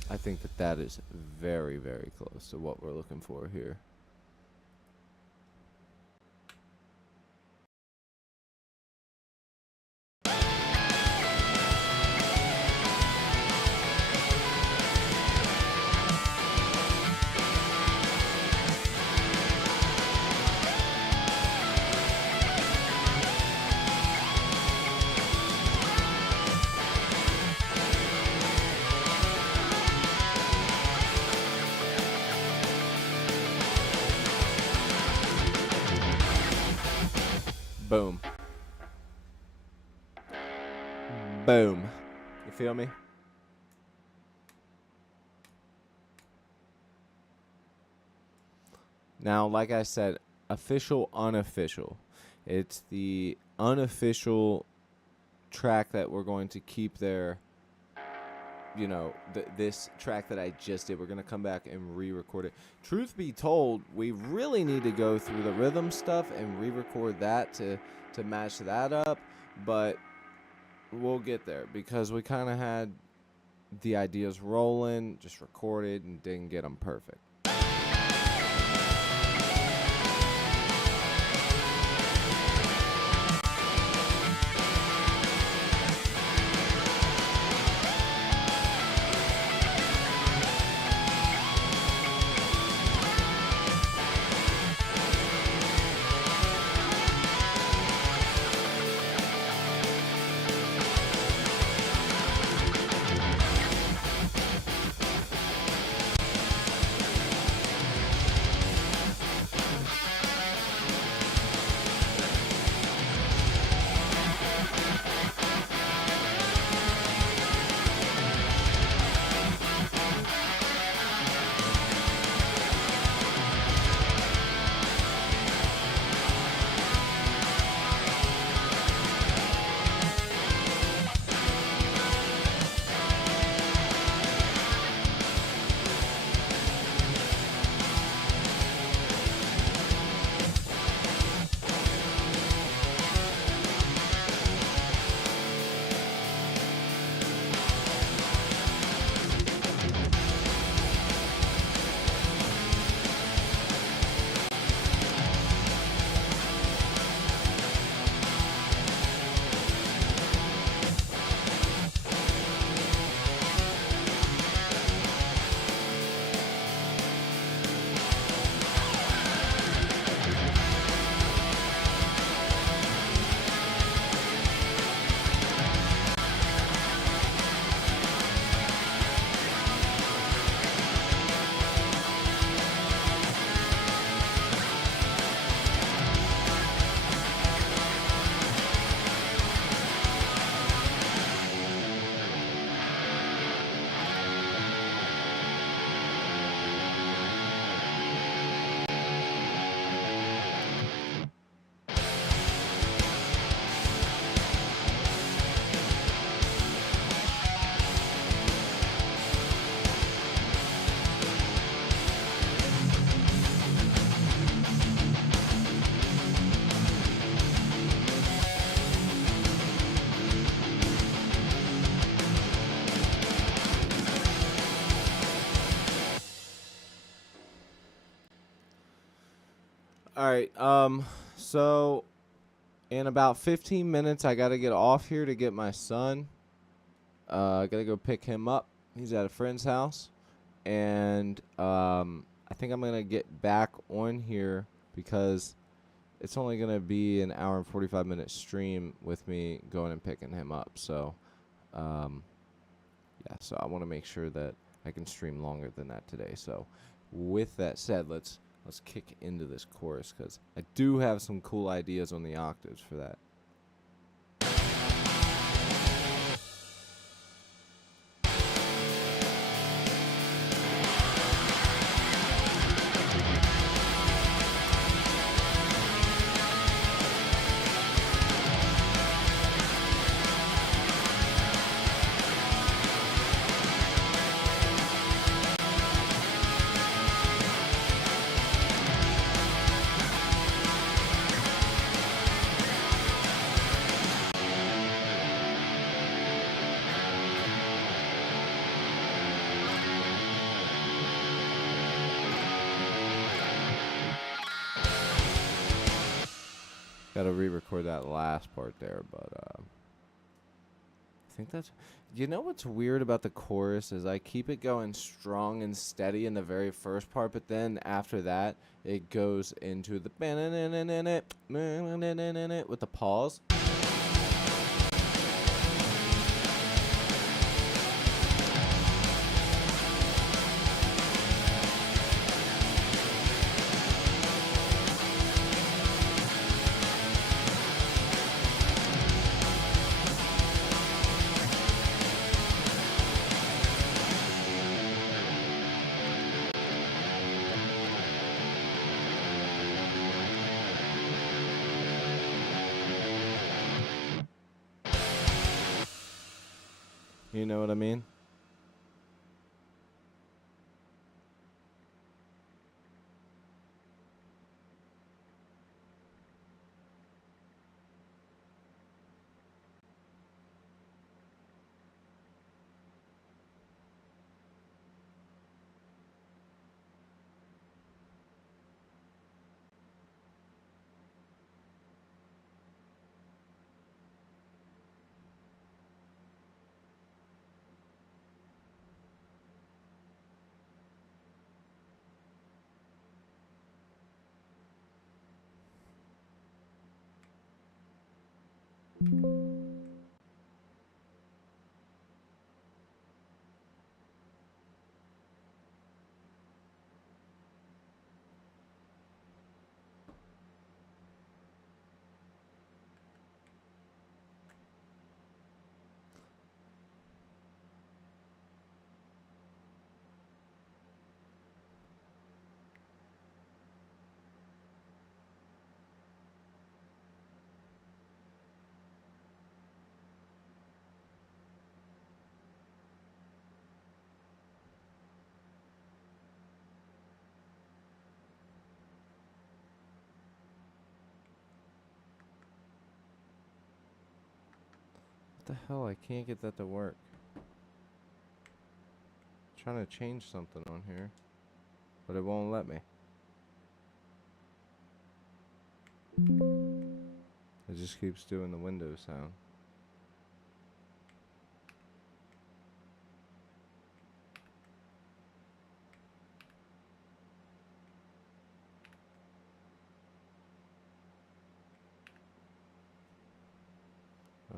I think that is very, very close to what we're looking for here. Boom. Boom. You feel me? Now, like I said, official, unofficial. It's the unofficial track that we're going to keep there. You know, this track that I just did, we're going to come back and re-record it. Truth be told, we really need to go through the rhythm stuff and re-record that to match that up. But we'll get there because we kind of had the ideas rolling, just recorded and didn't get them perfect. All right. So In about 15 minutes, I got to get off here to get my son. I got to go pick him up. He's at a friend's house. And I think I'm going to get back on here because it's only going to be an hour and 45-minute stream with me going and picking him up. So, yeah, so I want to make sure that I can stream longer than that today. So, with that said, let's kick into this chorus because I do have some cool ideas on the octaves for that. Got to re-record that last part there, but I think that's... You know what's weird about the chorus is I keep it going strong and steady in the very first part, but then after that, it goes into the... with the pause. You know what I mean? What the hell? I can't get that to work. Trying to change something on here, but it won't let me. It just keeps doing the Windows sound.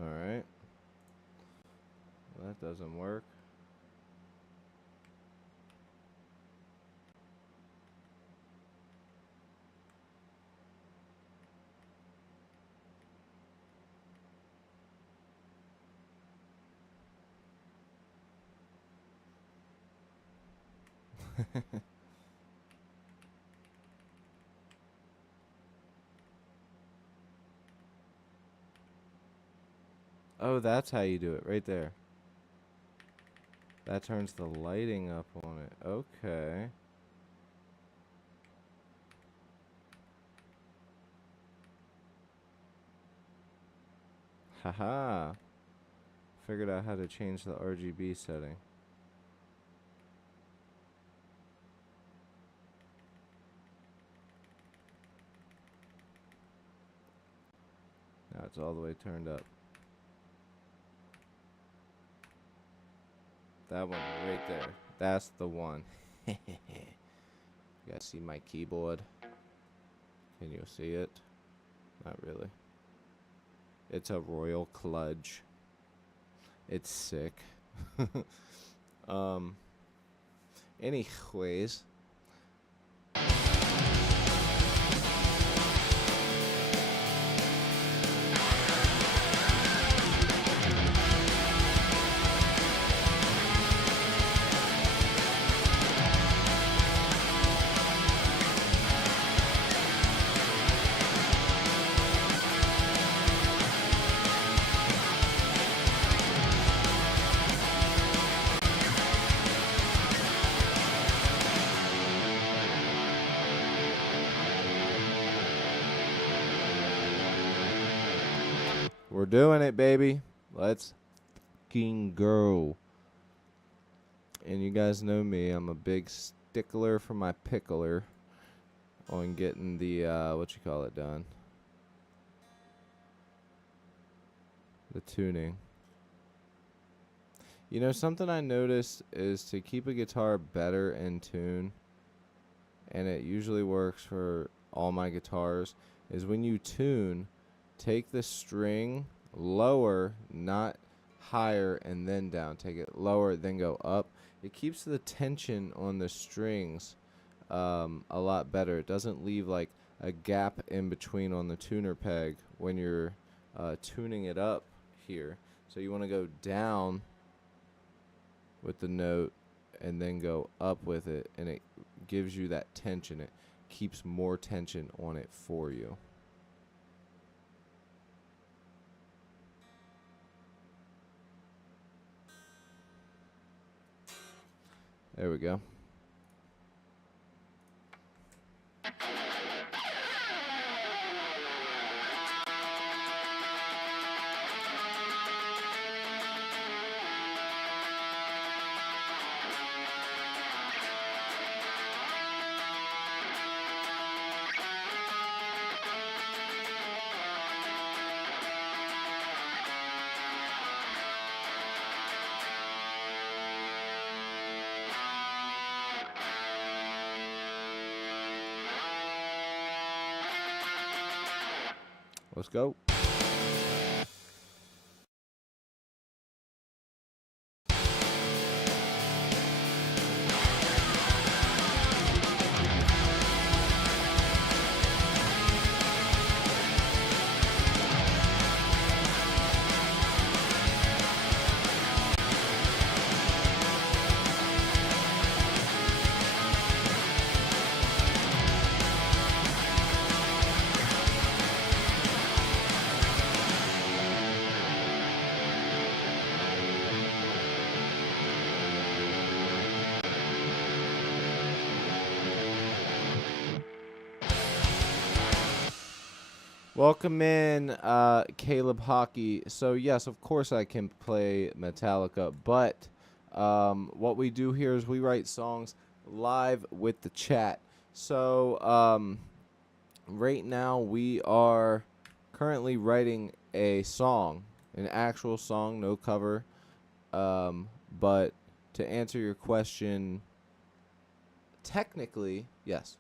Alright. Well, that doesn't work. Oh, that's how you do it, right there. That turns the lighting up on it. Okay. Haha. Figured out how to change the RGB setting. it's all the way turned up. That one right there. That's the one. You guys see my keyboard? Can you see it? Not really. It's a royal kludge. It's sick. Anyways. We're doing it, baby. Let's fucking go. And you guys know me. I'm a big stickler for my pickler on getting the, done. The tuning. You know, something I noticed is to keep a guitar better in tune, and it usually works for all my guitars, is when you tune, take the string lower, not higher and then down. Take it lower, then go up. It keeps the tension on the strings a lot better. It doesn't leave like a gap in between on the tuner peg when you're tuning it up here. So you want to go down with the note and then go up with it, and it gives you that tension. It keeps more tension on it for you. There we go. Let's go. Welcome in, Caleb Hockey. So, yes, of course I can play Metallica, but what we do here is we write songs live with the chat. So, right now we are currently writing a song, an actual song, no cover. But to answer your question, technically, yes.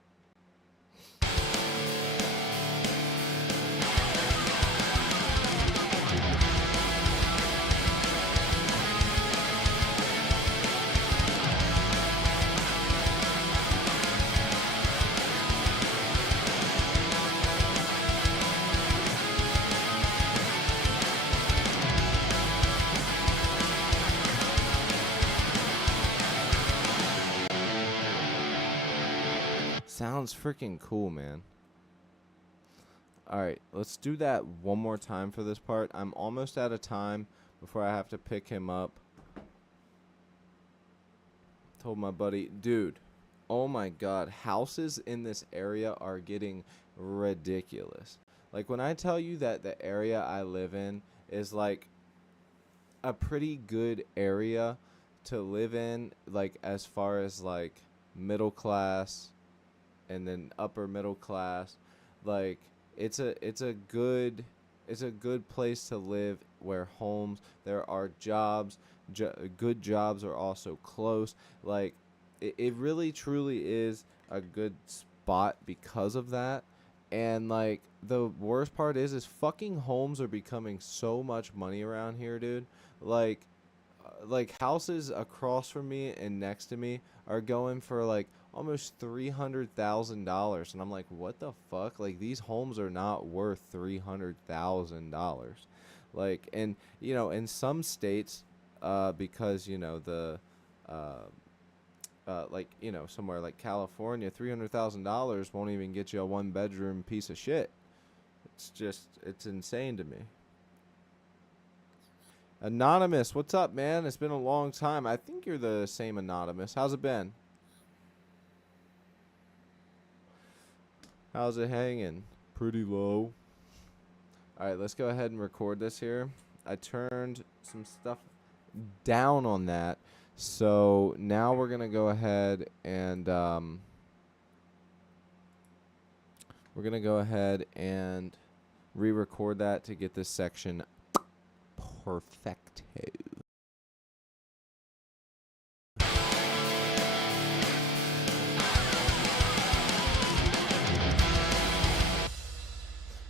Sounds freaking cool, man. Alright, let's do that one more time for this part. I'm almost out of time before I have to pick him up. Told my buddy, dude, oh my god, houses in this area are getting ridiculous. Like, when I tell you that the area I live in is like a pretty good area to live in, like as far as like middle class and then upper middle class, like it's a good it's a good place to live where homes, there are jobs, good jobs are also close. Like, it really truly is a good spot because of that. And like the worst part is fucking homes are becoming so much money around here, dude. Like houses across from me and next to me are going for like almost $300,000, and I'm like, what the fuck? Like, these homes are not worth $300,000. Like, and in some states, because uh, like somewhere like California, $300,000 won't even get you a one bedroom piece of shit. It's insane to me. Anonymous, what's up, man? It's been a long time. I think you're the same Anonymous. How's it been? How's it hanging? Pretty low. Alright, let's go ahead and record this here. I turned some stuff down on that. So now we're going to go ahead and re-record that to get this section perfecto.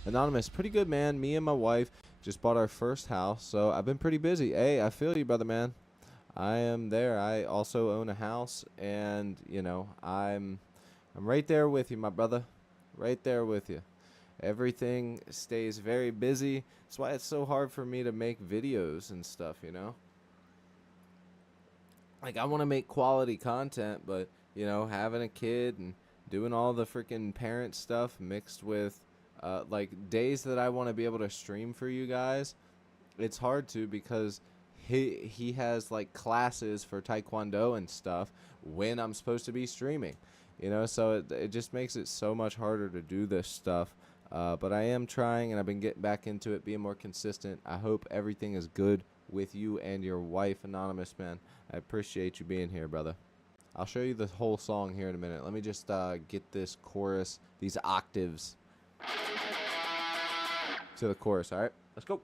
Anonymous, pretty good, man. Me and my wife just bought our first house, so I've been pretty busy. Hey, I feel you, brother, man. I am there. I also own a house, and I'm right there with you, my brother. Right there with you. Everything stays very busy. That's why it's so hard for me to make videos and stuff, Like, I want to make quality content, but, having a kid and doing all the freaking parent stuff mixed with, like, days that I want to be able to stream for you guys, it's hard to because he has, like, classes for Taekwondo and stuff when I'm supposed to be streaming, so it just makes it so much harder to do this stuff. But I am trying, and I've been getting back into it, being more consistent. I hope everything is good with you and your wife, Anonymous, man. I appreciate you being here, brother. I'll show you the whole song here in a minute. Let me just get this chorus, these octaves to the chorus. All right, let's go.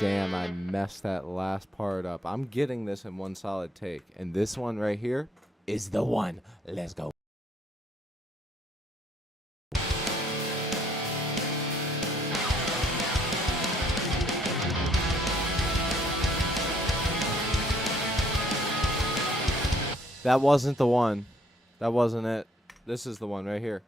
Damn, I messed that last part up. I'm getting this in one solid take. And this one right here is the one. Let's go. That wasn't the one. That wasn't it. This is the one right here.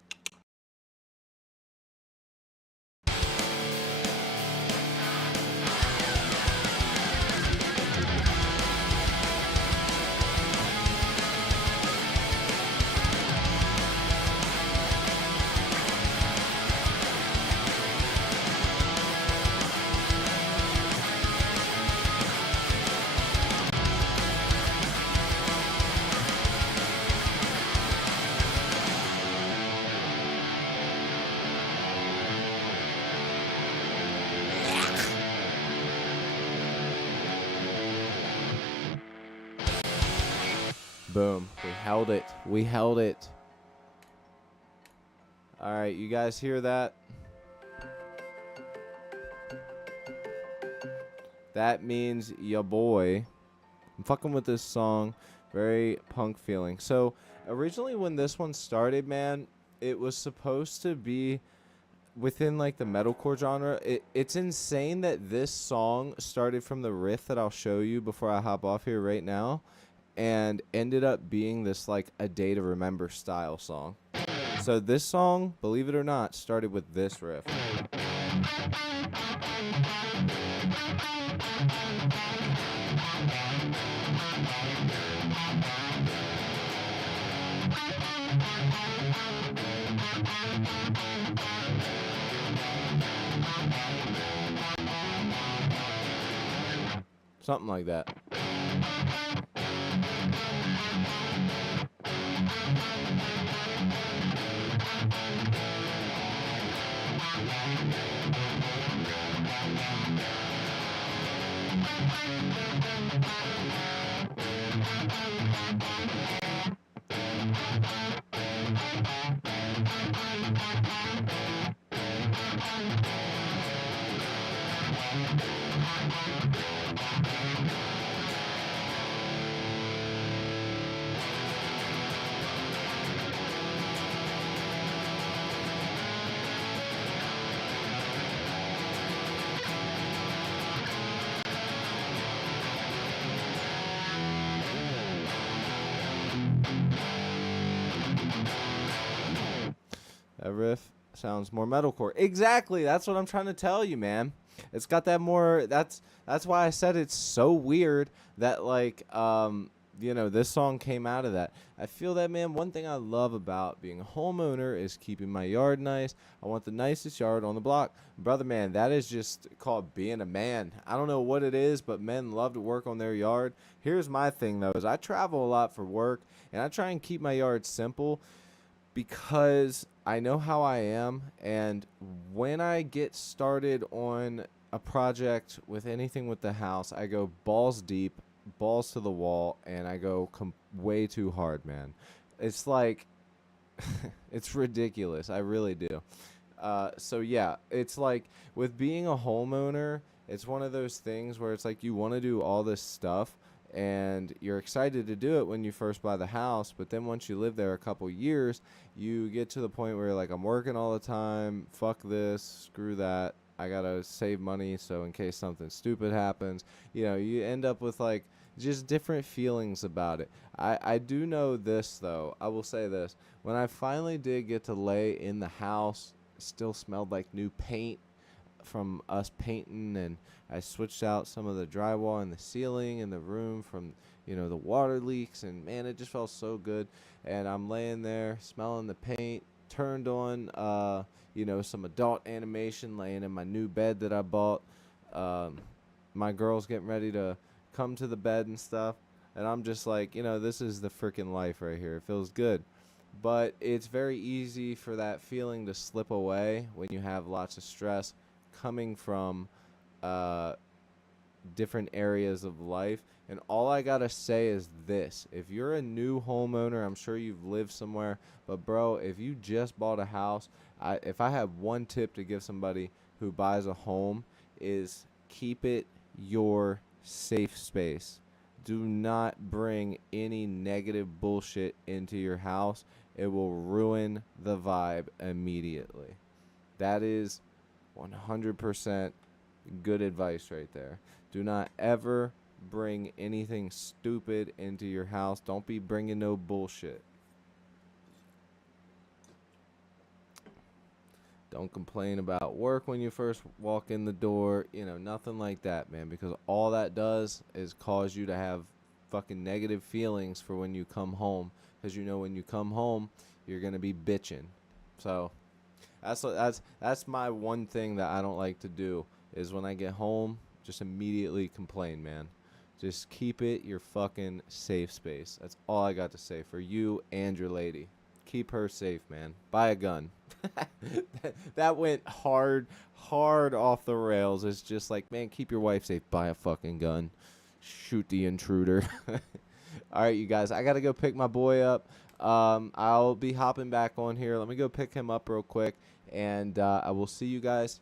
Boom. We held it. We held it. All right, you guys hear that? That means ya boy. I'm fucking with this song. Very punk feeling. So, originally when this one started, man, it was supposed to be within like the metalcore genre. It's insane that this song started from the riff that I'll show you before I hop off here right now, and ended up being this like A Day to Remember style song. So this song, believe it or not, started with this riff. Something like that. That riff sounds more metalcore. Exactly. That's what I'm trying to tell you, man. It's got that more. That's why I said it's so weird that like this song came out of that. I feel that, man. One thing I love about being a homeowner is keeping my yard nice. I want the nicest yard on the block, brother. Man, that is just called being a man. I don't know what it is, but men love to work on their yard. Here's my thing though: is I travel a lot for work, and I try and keep my yard simple, because I know how I am, and when I get started on a project with anything with the house, I go balls deep, balls to the wall, and I go way too hard, man. It's like, it's ridiculous. I really do. So yeah, it's like with being a homeowner, it's one of those things where it's like you want to do all this stuff, and you're excited to do it when you first buy the house, but then once you live there a couple years, you get to the point where you're like, I'm working all the time, fuck this, screw that, I gotta save money so in case something stupid happens, you end up with like just different feelings about it. I do know this though, I will say this, when I finally did get to lay in the house, it still smelled like new paint from us painting, and I switched out some of the drywall in the ceiling in the room from the water leaks, and man, it just felt so good. And I'm laying there smelling the paint, turned on some adult animation, laying in my new bed that I bought. My girl's getting ready to come to the bed and stuff, and I'm just like, this is the freaking life right here. It feels good. But it's very easy for that feeling to slip away when you have lots of stress coming from different areas of life. And all I gotta say is this: if you're a new homeowner, I'm sure you've lived somewhere, but bro, if you just bought a house, if I have one tip to give somebody who buys a home, is keep it your safe space. Do not bring any negative bullshit into your house. It will ruin the vibe immediately. That is 100% good advice right there. Do not ever bring anything stupid into your house. Don't be bringing no bullshit. Don't complain about work when you first walk in the door. Nothing like that, man, because all that does is cause you to have fucking negative feelings for when you come home, because when you come home, you're going to be bitching. So that's my one thing that I don't like to do, is when I get home, just immediately complain, man. Just keep it your fucking safe space. That's all I got to say for you and your lady. Keep her safe, man. Buy a gun. That went hard off the rails. It's just like, man, keep your wife safe. Buy a fucking gun. Shoot the intruder. All right, you guys, I got to go pick my boy up. I'll be hopping back on here. Let me go pick him up real quick, and I will see you guys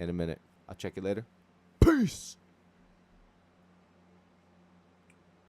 in a minute. I'll check you later. Peace.